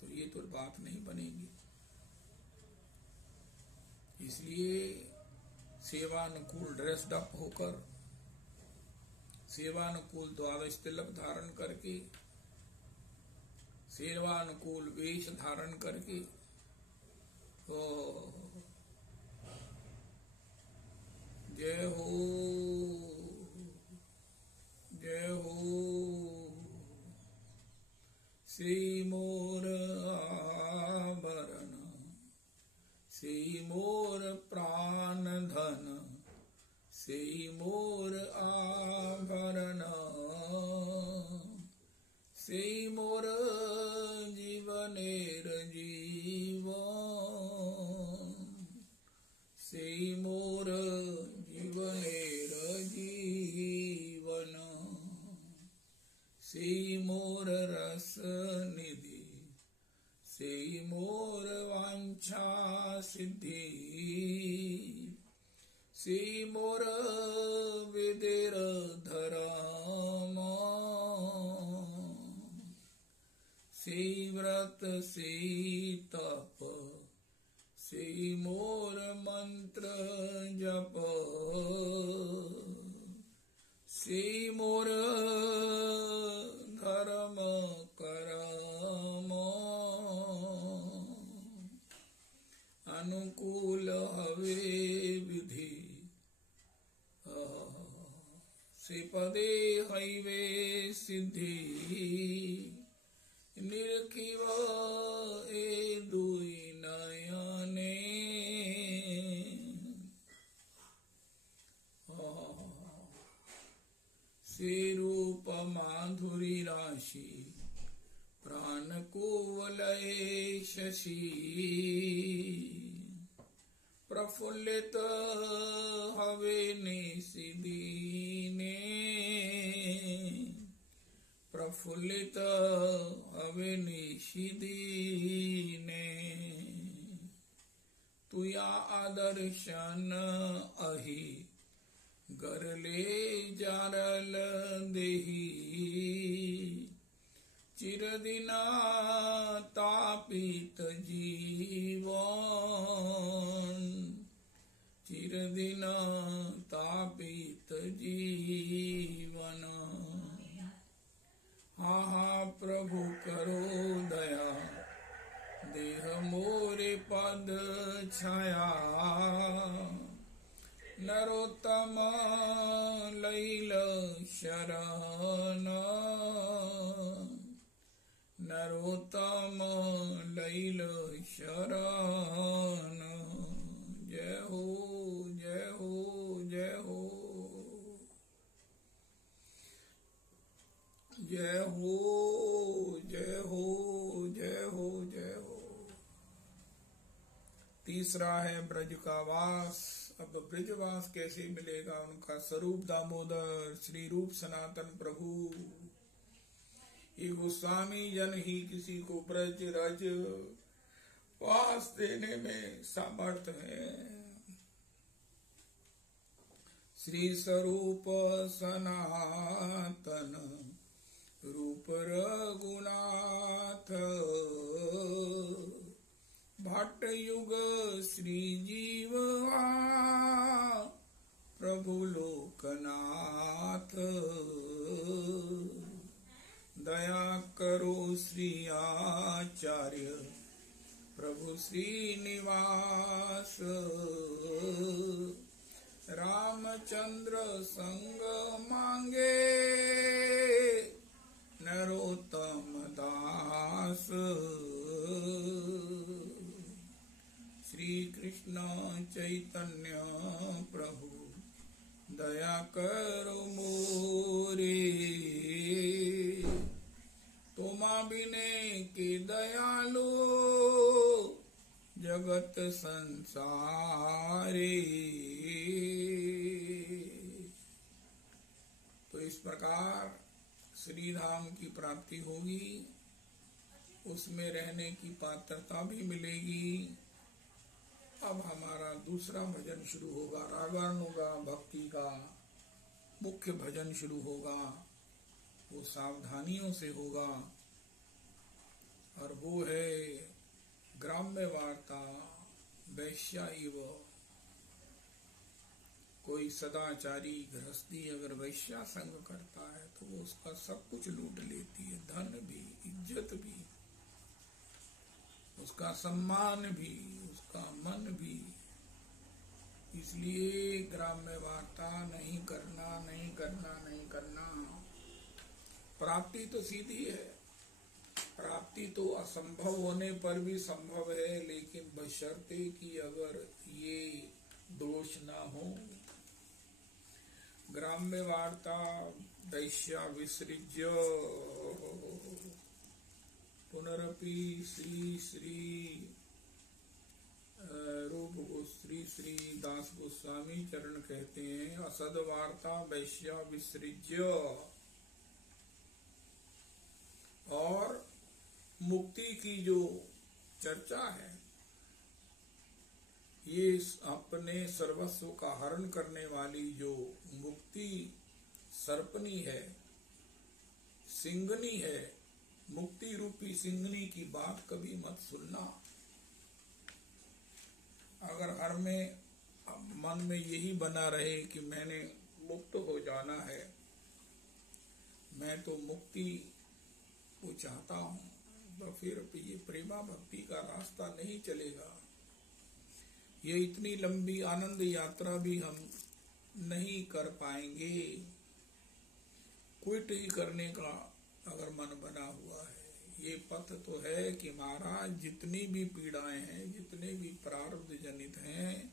तो ये तो बात नहीं बनेगी। इसलिए सेवानुकूल ड्रेस्ड अप होकर, सेवानुकूल द्वादश तिलक धारण करके सेवानुकूल वेश धारण करके जय हो जय हो। श्री मोर आभरण श्री मोर प्राण धन श्री मोर आभरण श्री मोर जीवनेर जीवन श्री मोर जीवनेर जीवन श्री मोर रस निधि श्री मोर वांछा सिद्धि श्री मोर विदिर धर्म श्री व्रत श्री तप श्री मोर मंत्र जप श्री मोर धर्म करम अनुकूल हवे विधि श्रीपदे हैवे सिद्धि निरखिव ए दुई नयने श्री रूप माधुरी राशि प्राण को वलय शशि प्रफुल्लित हवे निशिदीने प्रफुल्लित हवे निशिदीने तुया आदर्शन अहि गरले जारल देही चिरदिना तापित जीवन चिरदिना तापित जीवन हा हा प्रभु करो दया देह मोरे पद छाया नरोत्तम लैल शरण नरोत्तम लैल शरण जय हो जय हो जय हो जय हो जय हो जय हो जय हो। तीसरा है ब्रज का वास। अब ब्रजवास कैसे मिलेगा? उनका स्वरूप दामोदर श्री रूप सनातन प्रभु। ये गोस्वामी जन ही किसी को ब्रज रज वास देने में सामर्थ है। श्री स्वरूप सनातन रूप रघुनाथ भट्ट युग श्री जीवा प्रभु लोकनाथ दया करो श्री आचार्य प्रभु श्रीनिवास रामचंद्र संग मांगे नरोत्तम दास श्री कृष्ण चैतन्य प्रभु दया करो मोरे तुमा बिने के दयालु जगत संसारे। तो इस प्रकार श्री धाम की प्राप्ति होगी, उसमें रहने की पात्रता भी मिलेगी। अब हमारा दूसरा भजन शुरू होगा, रागानुगा भक्ति का मुख्य भजन शुरू होगा। वो सावधानियों से होगा और वो है ग्राम्य वार्ता वैश्या इव। कोई सदाचारी गृहस्थी अगर वैश्या संग करता है तो वो उसका सब कुछ लूट लेती है, धन भी इज्जत भी। उसका सम्मान भी, उसका मन भी। इसलिए ग्राम्य वार्ता नहीं करना, नहीं करना, नहीं करना। प्राप्ति तो सीधी है, प्राप्ति तो असंभव होने पर भी संभव है, लेकिन बशर्ते कि अगर ये दोष ना हो। ग्राम्य वार्ता वैश्या विसृज्य पुनरपि श्री श्री रूप श्री दास गोस्वामी चरण कहते हैं, असद वार्ता वैश्या विसृज्य। और मुक्ति की जो चर्चा है, ये अपने सर्वस्व का हरण करने वाली जो मुक्ति सर्पनी है, सिंगनी है, मुक्ति रूपी सिंगनी की बात कभी मत सुनना। अगर हर में मन में यही बना रहे कि मैंने मुक्त हो जाना है, मैं तो मुक्ति को चाहता हूँ, तो फिर ये प्रेमा भक्ति का रास्ता नहीं चलेगा। ये इतनी लंबी आनंद यात्रा भी हम नहीं कर पाएंगे। क्विट ही करने का अगर मन बना हुआ है, ये पथ तो है कि महाराज जितनी भी पीड़ाएं हैं, जितने भी प्रारब्ध जनित हैं,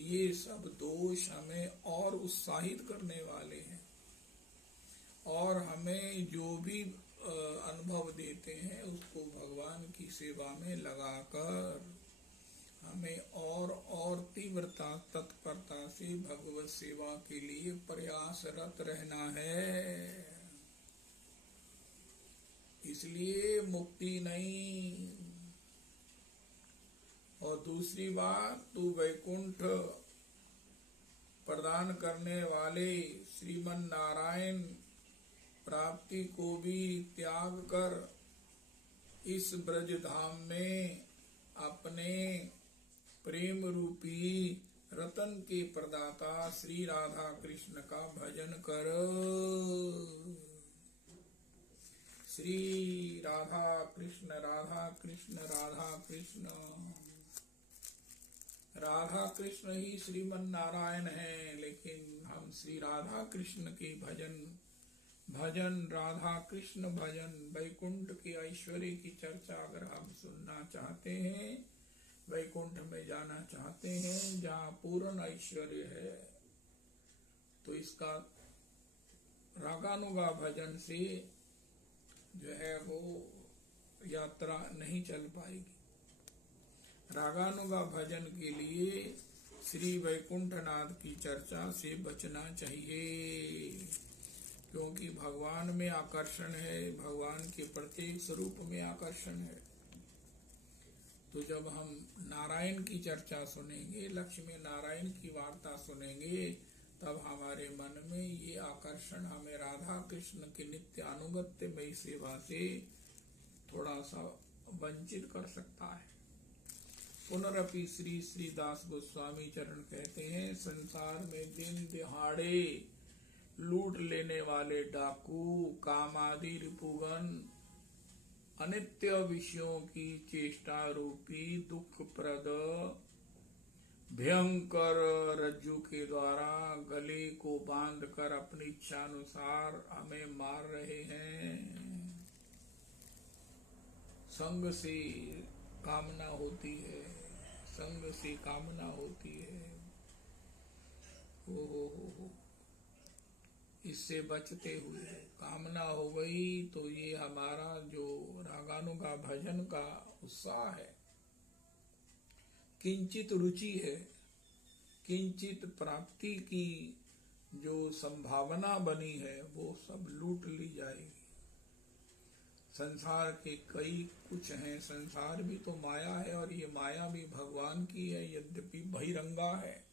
ये सब दोष हमें और उत्साहित करने वाले हैं, और हमें जो भी अनुभव देते हैं उसको भगवान की सेवा में लगाकर हमें और तीव्रता तत्परता से भगवत सेवा के लिए प्रयासरत रहना है। इसलिए मुक्ति नहीं। और दूसरी बात, तू वैकुंठ प्रदान करने वाले श्रीमन नारायण प्राप्ति को भी त्याग कर इस ब्रज धाम में अपने प्रेम रूपी रतन के प्रदाता श्री राधा कृष्ण का भजन कर। श्री राधा कृष्ण, राधा कृष्ण, राधा कृष्ण। राधा कृष्ण ही श्रीमन नारायण है, लेकिन हम श्री राधा कृष्ण के भजन राधा कृष्ण भजन, वैकुंठ के ऐश्वर्य की चर्चा अगर हम सुनना चाहते हैं, वैकुंठ में जाना चाहते हैं जहाँ पूर्ण ऐश्वर्य है, तो इसका रागानुगा भजन से जो है वो यात्रा नहीं चल पाएगी। रागानुगा भजन के लिए श्री वैकुंठनाथ की चर्चा से बचना चाहिए, क्योंकि भगवान में आकर्षण है, भगवान के प्रत्येक स्वरूप में आकर्षण है। तो जब हम नारायण की चर्चा सुनेंगे, लक्ष्मी नारायण की वार्ता सुनेंगे, तब हमारे मन में ये आकर्षण हमें राधा कृष्ण की नित्य अनुगत्यमयी सेवा से थोड़ा सा वंचित कर सकता है। पुनरपि श्री श्री दास गोस्वामी चरण कहते हैं, संसार में दिन दिहाड़े लूट लेने वाले डाकू, कामादि रिपुगण, अनित्य विषयों की चेष्टा रूपी दुखप्रद भयंकर रज्जु के द्वारा गले को बांधकर अपनी इच्छा अनुसार हमें मार रहे हैं। संग से कामना होती है, संग से कामना होती है। हो इससे बचते हुए, कामना हो गई तो ये हमारा जो रागानुगा भजन का उत्साह है, किंचित रुचि है, किंचित प्राप्ति की जो संभावना बनी है, वो सब लूट ली जाएगी। संसार के कई कुछ हैं, संसार भी तो माया है, और ये माया भी भगवान की है, यद्यपि बहिरंगा है,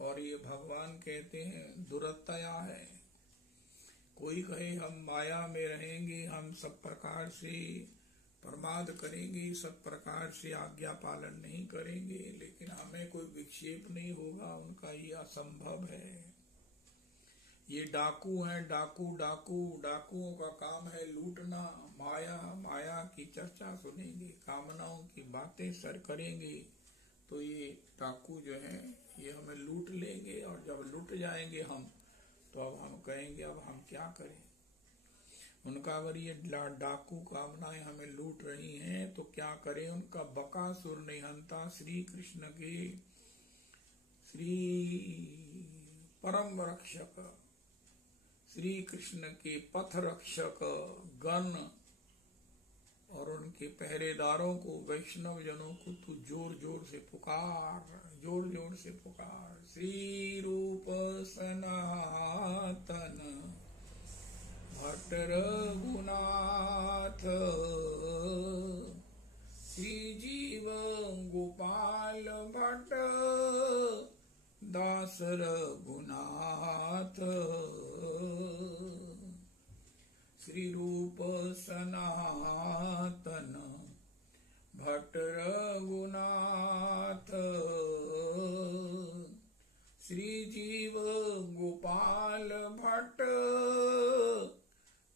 और ये भगवान कहते हैं दुरतया है। कोई कहे हम माया में रहेंगे, हम सब प्रकार से प्रमाद करेंगे, सब प्रकार से आज्ञा पालन नहीं करेंगे, लेकिन हमें कोई विक्षेप नहीं होगा, उनका ये असंभव है। ये डाकू हैं, डाकुओं का काम है लूटना। माया माया की चर्चा सुनेंगे, कामनाओं की बातें सर करेंगे, तो ये डाकू जो हैं ये हमें लूट लेंगे। और जब लूट जाएंगे हम, तो अब हम कहेंगे अब हम क्या करें। उनका अगर ये डाकू कामनाएं हमें लूट रही हैं तो क्या करें। उनका बकासुर निहंता श्री कृष्ण के श्री परम रक्षक, श्री कृष्ण के पथ रक्षक गण और उनके पहरेदारों को, वैष्णव जनों को तू जोर जोर से पुकार, जोर जोर से पुकार। श्री रूप सनातन भट्ट रघुनाथ, श्री जीव गोपाल भट्ट दास रघुनाथ, श्री रूप सनातन भट्ट रघुनाथ, श्री जीव गोपाल भट्ट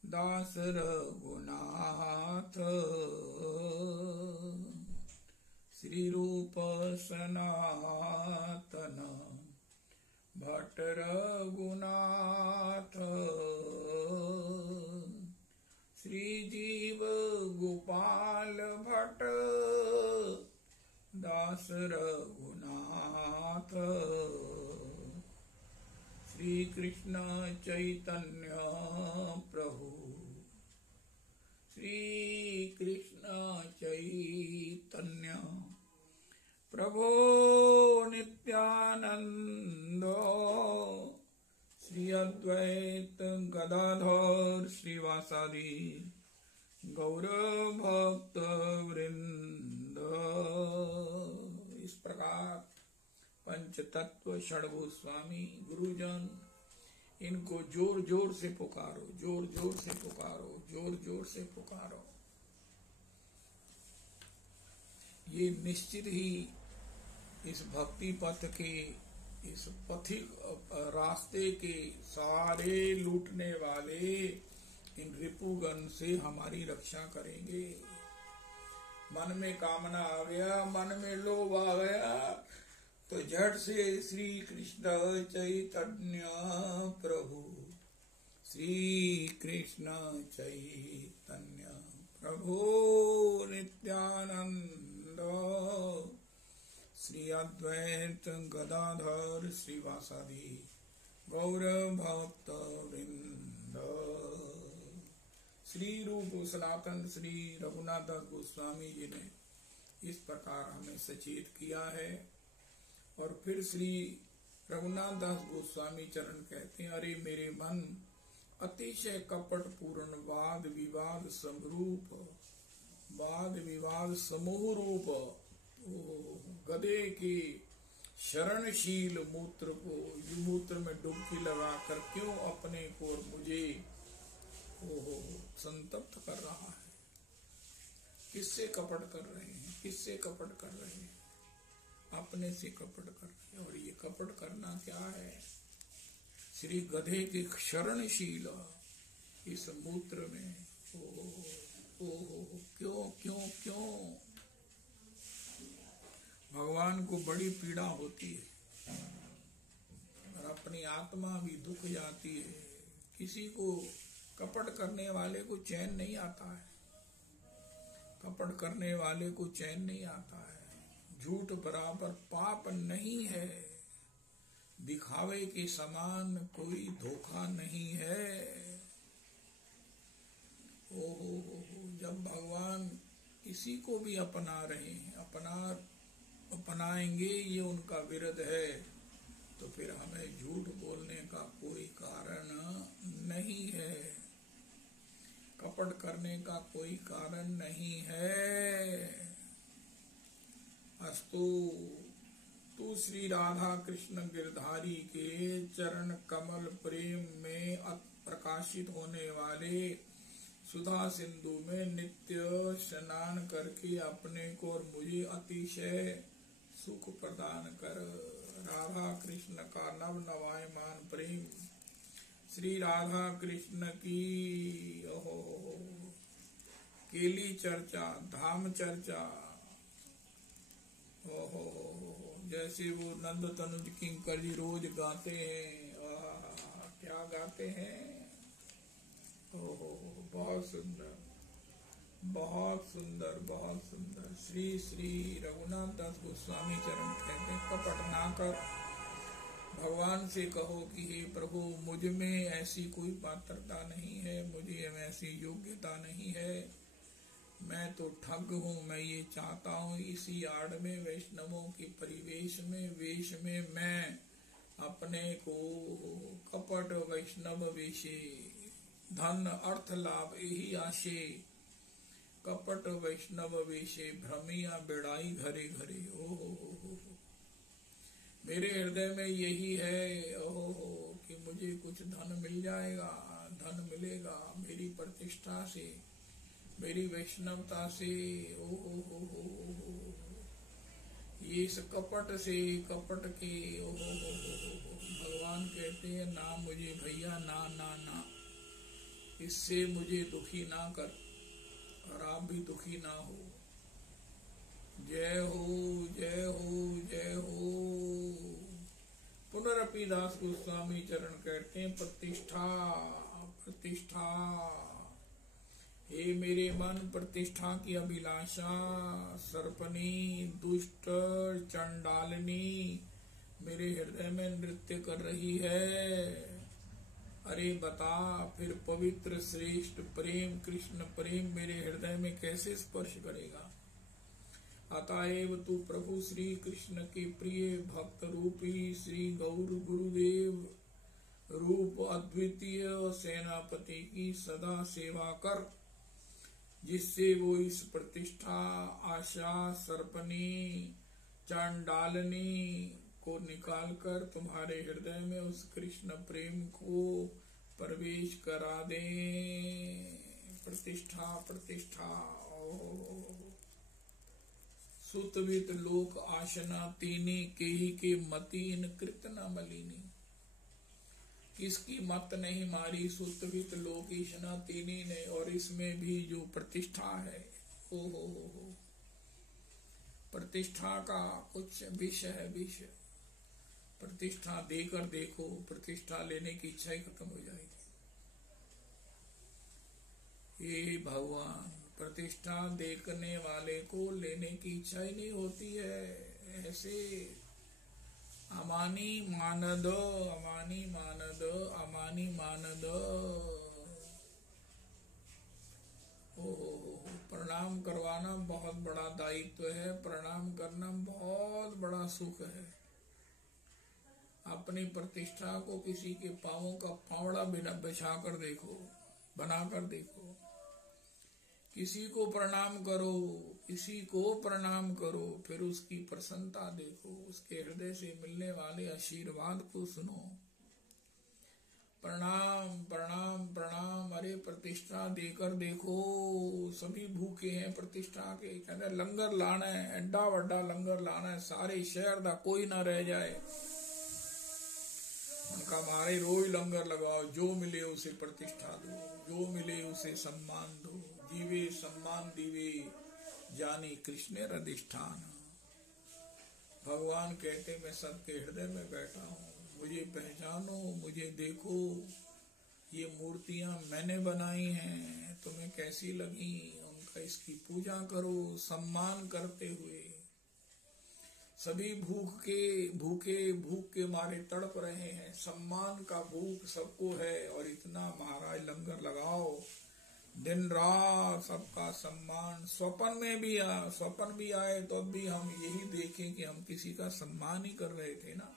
दास रघुनाथ, श्री रूप सनातन भट्ट रघुनाथ, श्री जीव गोपाल भट्ट दास रघुनाथ, श्री कृष्ण चैतन्य प्रभु, श्री कृष्ण चैतन्य प्रभो नित्यानंद, श्री अद्वैत गदाधर श्रीवासादि गौर भक्त वृंद। इस प्रकार पंच तत्व षडभु स्वामी गुरुजन, इनको जोर जोर से पुकारो, जोर जोर से पुकारो, जोर जोर से पुकारो। ये निश्चित ही इस भक्ति पथ के, इस पथिक रास्ते के सारे लूटने वाले इन रिपुगण से हमारी रक्षा करेंगे। मन में कामना आ गया, मन में लोभ आ गया, तो झट से श्री कृष्ण चैतन्य प्रभु, श्री कृष्ण चैतन्य प्रभु नित्यानंद, श्री अद्वैत गदाधर श्रीवासादि गौर भक्त वृंद। श्री रूप सनातन श्री रघुनाथ दास गोस्वामी जी ने इस प्रकार हमें सचेत किया है। और फिर श्री रघुनाथ दास गोस्वामी चरण कहते हैं, अरे मेरे मन अतिशय कपट पूर्ण वाद विवाद समरूप, वाद विवाद समूह रूप गधे के शरणशील मूत्र को, युमूत्र में डुबकी लगाकर क्यों अपने को और मुझे संतप्त कर रहा है। किससे कपट कर रहे हैं, किससे कपट कर रहे हैं, अपने से कपट कर रहे हैं। और ये कपट करना क्या है, श्री गधे के शरणशील इस मूत्र में क्यों क्यों क्यों भगवान को बड़ी पीड़ा होती है और अपनी आत्मा भी दुख जाती है। किसी को कपट करने वाले को चैन नहीं आता है, कपट करने वाले को चैन नहीं आता है। झूठ बराबर पाप नहीं है, दिखावे के समान कोई धोखा नहीं है। जब भगवान किसी को भी अपना रहे हैं, अपनाएंगे ये उनका विरध है, तो फिर हमें झूठ बोलने का कोई कारण नहीं है, कपट करने का कोई कारण नहीं है। अस्तु तू श्री राधा कृष्ण गिरधारी के चरण कमल प्रेम में प्रकाशित होने वाले सुधा सिंधु में नित्य स्नान करके अपने को और मुझे अतिशय सुख प्रदान कर। राधा कृष्ण का नव नवायमान प्रेम श्री राधा कृष्ण की ओहो केली चर्चा, धाम चर्चा, ओहो जैसे वो नंद तनुज किंकर जी रोज गाते हैं, क्या गाते हैं, ओहो बहुत सुंदर, बहुत सुंदर, बहुत सुंदर। श्री श्री रघुनाथ दास गोस्वामी चरण कहते हैं, कपट ना कर, भगवान से कहो कि हे प्रभु मुझ में ऐसी कोई पात्रता नहीं है, मुझे ऐसी योग्यता नहीं है, मैं तो ठग हूँ, मैं ये चाहता हूँ इसी आड़ में वैष्णवों के परिवेश में वेश में मैं अपने को कपट वैष्णव वेशे धन अर्थ लाभ यही आशे कपट वैष्णव वेशे भ्रमिया बेड़ाई घरे घरे। ओ मेरे हृदय में यही है ओहो कि मुझे कुछ धन मिल जाएगा, धन मिलेगा मेरी प्रतिष्ठा से, मेरी वैष्णवता से, ओहो ये इस कपट से, कपट के ओहो भगवान कहते हैं ना मुझे भैया, ना ना ना, इससे मुझे दुखी ना कर और आप भी दुखी ना हो। जय हो, जय हो, जय हो। पुनरपि दास गोस्वामी चरण कहते हैं, प्रतिष्ठा प्रतिष्ठा, हे मेरे मन प्रतिष्ठा की अभिलाषा, सर्पनी दुष्ट चंडालिनी मेरे हृदय में नृत्य कर रही है। अरे बता फिर पवित्र श्रेष्ठ प्रेम कृष्ण प्रेम मेरे हृदय में कैसे स्पर्श करेगा। अतएव तू प्रभु श्री कृष्ण के प्रिय भक्त रूपी श्री गौर गुरुदेव रूप अद्वितीय सेनापति की सदा सेवा कर, जिससे वो इस प्रतिष्ठा आशा सर्पनी चांडालनी को निकालकर तुम्हारे हृदय में उस कृष्ण प्रेम को प्रवेश करा दे। प्रतिष्ठा प्रतिष्ठा सुतवित लोक आशना तीनी केही के मतीन कृत न मलिनी। किसकी मत नहीं मारी सुतवित लोक ईशना तीनी ने, और इसमें भी जो प्रतिष्ठा है ओहो प्रतिष्ठा का कुछ विष है, विष। प्रतिष्ठा देकर देखो, प्रतिष्ठा लेने की इच्छा ही खत्म हो जाएगी। ये भगवान प्रतिष्ठा देखने वाले को लेने की इच्छा ही नहीं होती है। ऐसे अमानी मानद, अमानी मानद, अमानी मानद। प्रणाम करवाना बहुत बड़ा दायित्व है, प्रणाम करना बहुत बड़ा सुख है। अपनी प्रतिष्ठा को किसी के पांवों का पावड़ा बिना बिछा कर देखो, बना कर देखो। किसी को प्रणाम करो, किसी को प्रणाम करो, फिर उसकी प्रसन्नता देखो, उसके हृदय से मिलने वाले आशीर्वाद को सुनो। प्रणाम प्रणाम प्रणाम। अरे प्रतिष्ठा देकर देखो, सभी भूखे हैं प्रतिष्ठा के। कहते लंगर लाना है, एड्डा वड्डा लंगर लाना है, सारे शहर दा कोई ना रह जाए। उनका मारे रोज लंगर लगाओ, जो मिले उसे प्रतिष्ठा दो, जो मिले उसे सम्मान दो। जीवे सम्मान दीवे जानी कृष्ण अधिष्ठान। भगवान कहते मैं सबके हृदय में बैठा हूँ, मुझे पहचानो, मुझे देखो। ये मूर्तियां मैंने बनाई हैं, तुम्हें कैसी लगी उनका इसकी पूजा करो सम्मान करते हुए। सभी भूख के मारे तड़प रहे हैं, सम्मान का भूख सबको है। और इतना महाराज लंगर लगाओ, दिन रात सबका सम्मान। स्वप्न भी आए तो भी हम यही देखें कि हम किसी का सम्मान ही कर रहे थे ना।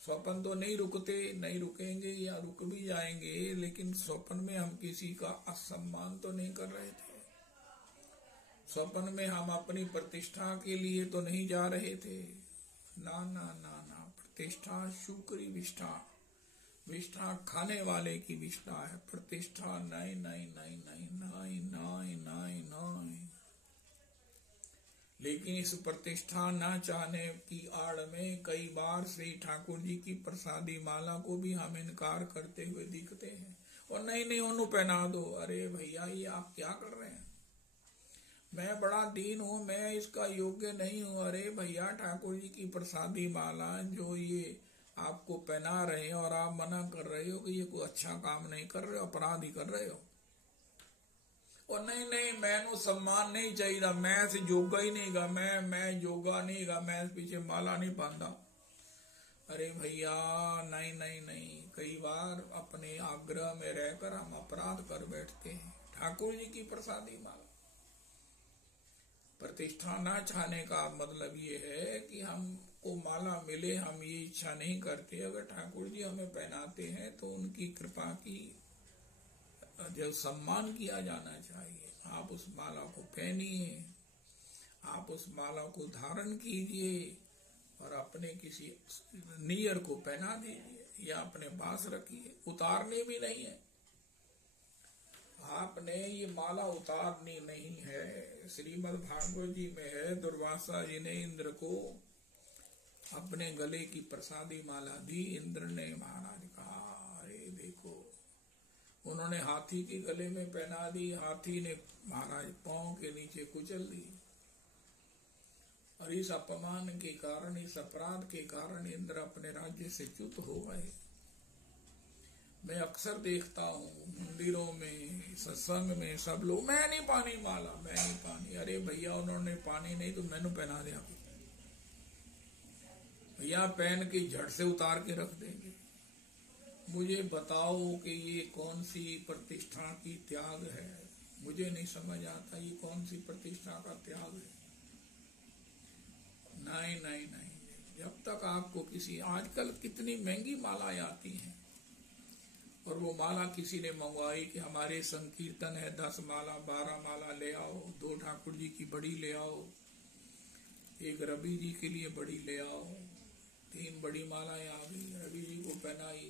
स्वप्न तो नहीं रुकते, नहीं रुकेंगे या रुक भी जाएंगे, लेकिन स्वप्न में हम किसी का असम्मान तो नहीं कर रहे थे। स्वप्न में हम अपनी प्रतिष्ठा के लिए तो नहीं जा रहे थे। ना ना ना ना, प्रतिष्ठा शुक्री विष्ठा, विष्ठा खाने वाले की विष्ठा है। प्रतिष्ठा नहीं नहीं नहीं नहीं नहीं नहीं नहीं नहीं। लेकिन इस प्रतिष्ठा न चाहने की आड़ में कई बार श्री ठाकुर जी की प्रसादी माला को भी हम इनकार करते हुए दिखते हैं। और नहीं उन्हें पहना दो। अरे भैया ये आप क्या कर रहे हैं? मैं बड़ा दीन हूँ, मैं इसका योग्य नहीं हूँ। अरे भैया ठाकुर जी की प्रसादी माला जो ये आपको पहना रहे हैं और आप मना कर रहे हो कि ये कोई अच्छा काम नहीं कर रहे हो, अपराध ही कर रहे हो। और नहीं मैनू सम्मान नहीं चाहिए, मैं से जोगा ही नहीं गा, मैं जोगा नहीं गा, मैं पीछे माला नहीं पांदा। अरे भैया नहीं, कई बार अपने आग्रह में रहकर हम अपराध कर बैठते हैं। ठाकुर जी की प्रसादी माला प्रतिष्ठा ना चाहने का मतलब ये है कि हमको माला मिले, हम ये इच्छा नहीं करते। अगर ठाकुर जी हमें पहनाते हैं तो उनकी कृपा की जो सम्मान किया जाना चाहिए। आप उस माला को पहनिए, आप उस माला को धारण कीजिए और अपने किसी नियर को पहना दीजिए या अपने पास रखिए। उतारनी भी नहीं है, आपने ये माला उतारनी नहीं है। श्रीमद् भागवत जी में है, दुर्वासा जी ने इंद्र को अपने गले की प्रसादी माला दी। इंद्र ने महाराज कहा, अरे देखो, उन्होंने हाथी के गले में पहना दी। हाथी ने महाराज पांव के नीचे कुचल दी। और इस अपमान के कारण, इस अपराध के कारण इंद्र अपने राज्य से च्युत हो गए। मैं अक्सर देखता हूँ मंदिरों में, सत्संग में सब लोग, मैं नहीं पानी माला, मैं नहीं पानी। अरे भैया उन्होंने पानी नहीं तो मैंने पहना दिया। भैया पहन के झट से उतार के रख देंगे। मुझे बताओ कि ये कौन सी प्रतिष्ठा की त्याग है? मुझे नहीं समझ आता ये कौन सी प्रतिष्ठा का त्याग है। नहीं, जब तक आपको किसी, आजकल कितनी महंगी मालाएं आती हैं और वो माला किसी ने मंगवाई कि हमारे संकीर्तन है, 10 माला 12 माला ले आओ, 2 ठाकुर जी की बड़ी ले आओ, 1 रवि जी के लिए बड़ी ले आओ। 3 बड़ी मालाएं आ गई, रवि जी को पहनाई,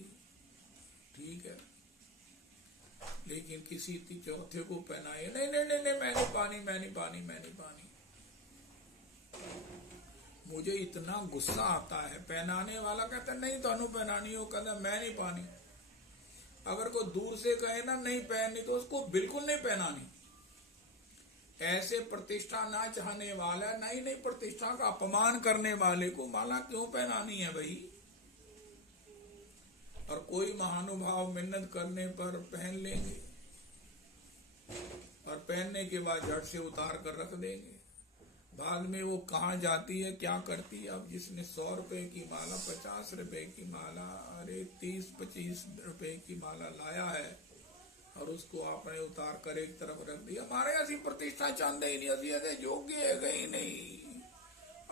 ठीक है, लेकिन किसी चौथे को पहनाए, नहीं, मैं नहीं पानी। मुझे इतना गुस्सा आता है। पहनाने वाला कहता है नहीं तो पहनानी हो, कहता मैं नहीं पानी। अगर कोई दूर से कहे ना नहीं पहननी तो उसको बिल्कुल नहीं पहनानी। ऐसे प्रतिष्ठा ना चाहने वाला, नहीं प्रतिष्ठा का अपमान करने वाले को माला क्यों पहनानी है भाई? और कोई महानुभाव मिन्नत करने पर पहन लेंगे और पहनने के बाद झट से उतार कर रख देंगे। बाद में वो कहाँ जाती है, क्या करती है? अब जिसने 100 रुपए की माला, 50 रुपए की माला, अरे 30-25 रुपए की माला लाया है और उसको आपने उतार कर एक तरफ रख दिया। हमारे ऐसी प्रतिष्ठा चाहते ही नहीं, असी ऐसे योग्य है गई नहीं,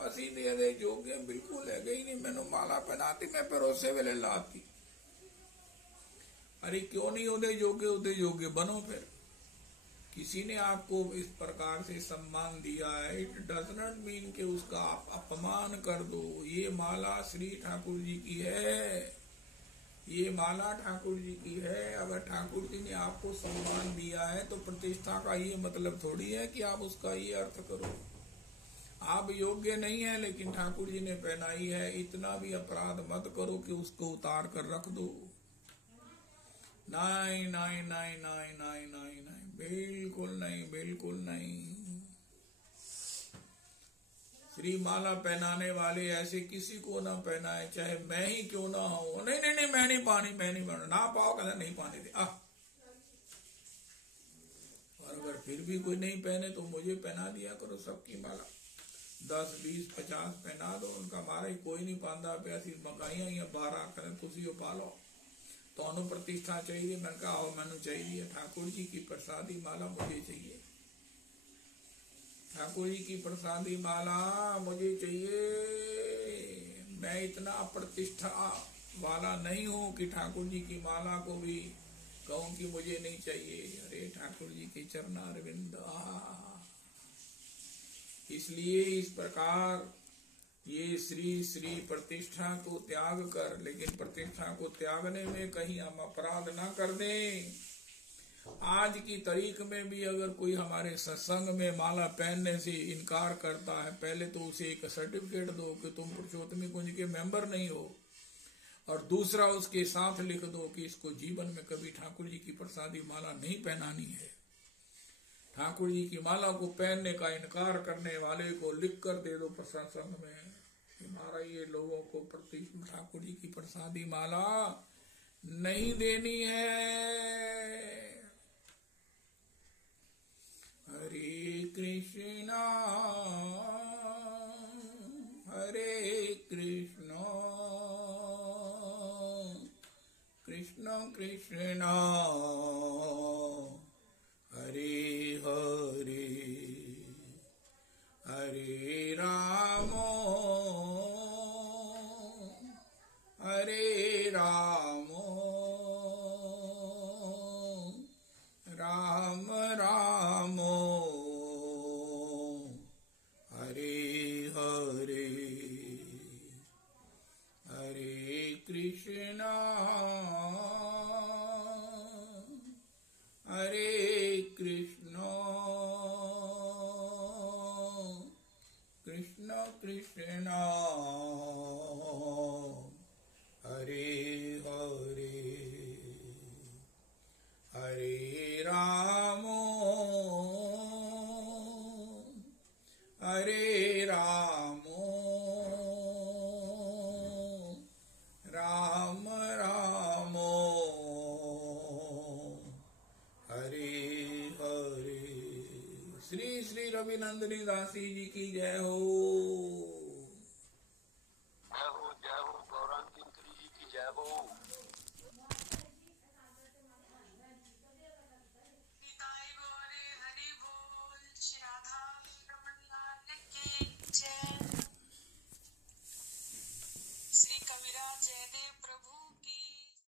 असी दे योग्य बिल्कुल है गई नहीं। मैंने माला पहनाती, मैं परोसे वेले लाती। अरे क्यों नहीं उदय योग्य बनो। फिर किसी ने आपको इस प्रकार से सम्मान दिया है, इट डज नॉट मीन कि उसका आप अपमान कर दो। ये माला श्री ठाकुर जी की है, ये माला ठाकुर जी की है। अगर ठाकुर जी ने आपको सम्मान दिया है तो प्रतिष्ठा का ये मतलब थोड़ी है कि आप उसका ये अर्थ करो आप योग्य नहीं है लेकिन ठाकुर जी ने पहनाई है। इतना भी अपराध मत करो कि उसको उतार कर रख दो। नहीं, बिल्कुल नहीं। श्री माला पहनाने वाले ऐसे किसी को ना पहनाए, चाहे मैं ही क्यों ना हूं। नहीं, मैं नहीं पानी ना पाओ, कहना नहीं पाने दे। और अगर फिर भी कोई नहीं पहने तो मुझे पहना दिया करो सबकी माला। 10, 20, 50 पहना दो। उनका मारा ही कोई नहीं पांदा पे, ऐसी मकाइया या 12 करें तुसी पालो तो अनु प्रतिष्ठा चाहिए। मैं कहा आओ, मैनू चाहिए ठाकुर जी की प्रसादी माला, मुझे चाहिए ठाकुर जी की प्रसादी माला, मुझे चाहिए। मैं इतना प्रतिष्ठा वाला नहीं हूं कि ठाकुर जी की माला को भी कहूं कि मुझे नहीं चाहिए। अरे ठाकुर जी के चरणारविंद, इसलिए इस प्रकार ये श्री प्रतिष्ठा को त्याग कर, लेकिन प्रतिष्ठा को त्यागने में कहीं हम अपराध ना कर दें। आज की तारीख में भी अगर कोई हमारे सत्संग में माला पहनने से इनकार करता है, पहले तो उसे एक सर्टिफिकेट दो कि तुम पुरुषोत्तमी कुंज के मेंबर नहीं हो, और दूसरा उसके साथ लिख दो कि इसको जीवन में कभी ठाकुर जी की प्रसादी माला नहीं पहनानी है। ठाकुर जी की माला को पहनने का इनकार करने वाले को लिख कर दे दो प्रशासन में कि महाराज ये लोगों को प्रति ठाकुर जी की प्रसादी माला नहीं देनी है। हरे कृष्णा कृष्ण कृष्णा हरे हरे, हरे राम राम राम हरे हरे, हरे कृष्णा कृष्ण कृष्णा हरे हरे, हरे राम राम राम हरे हरे। श्री श्री रविनंदिनी दासी जी की जय हो।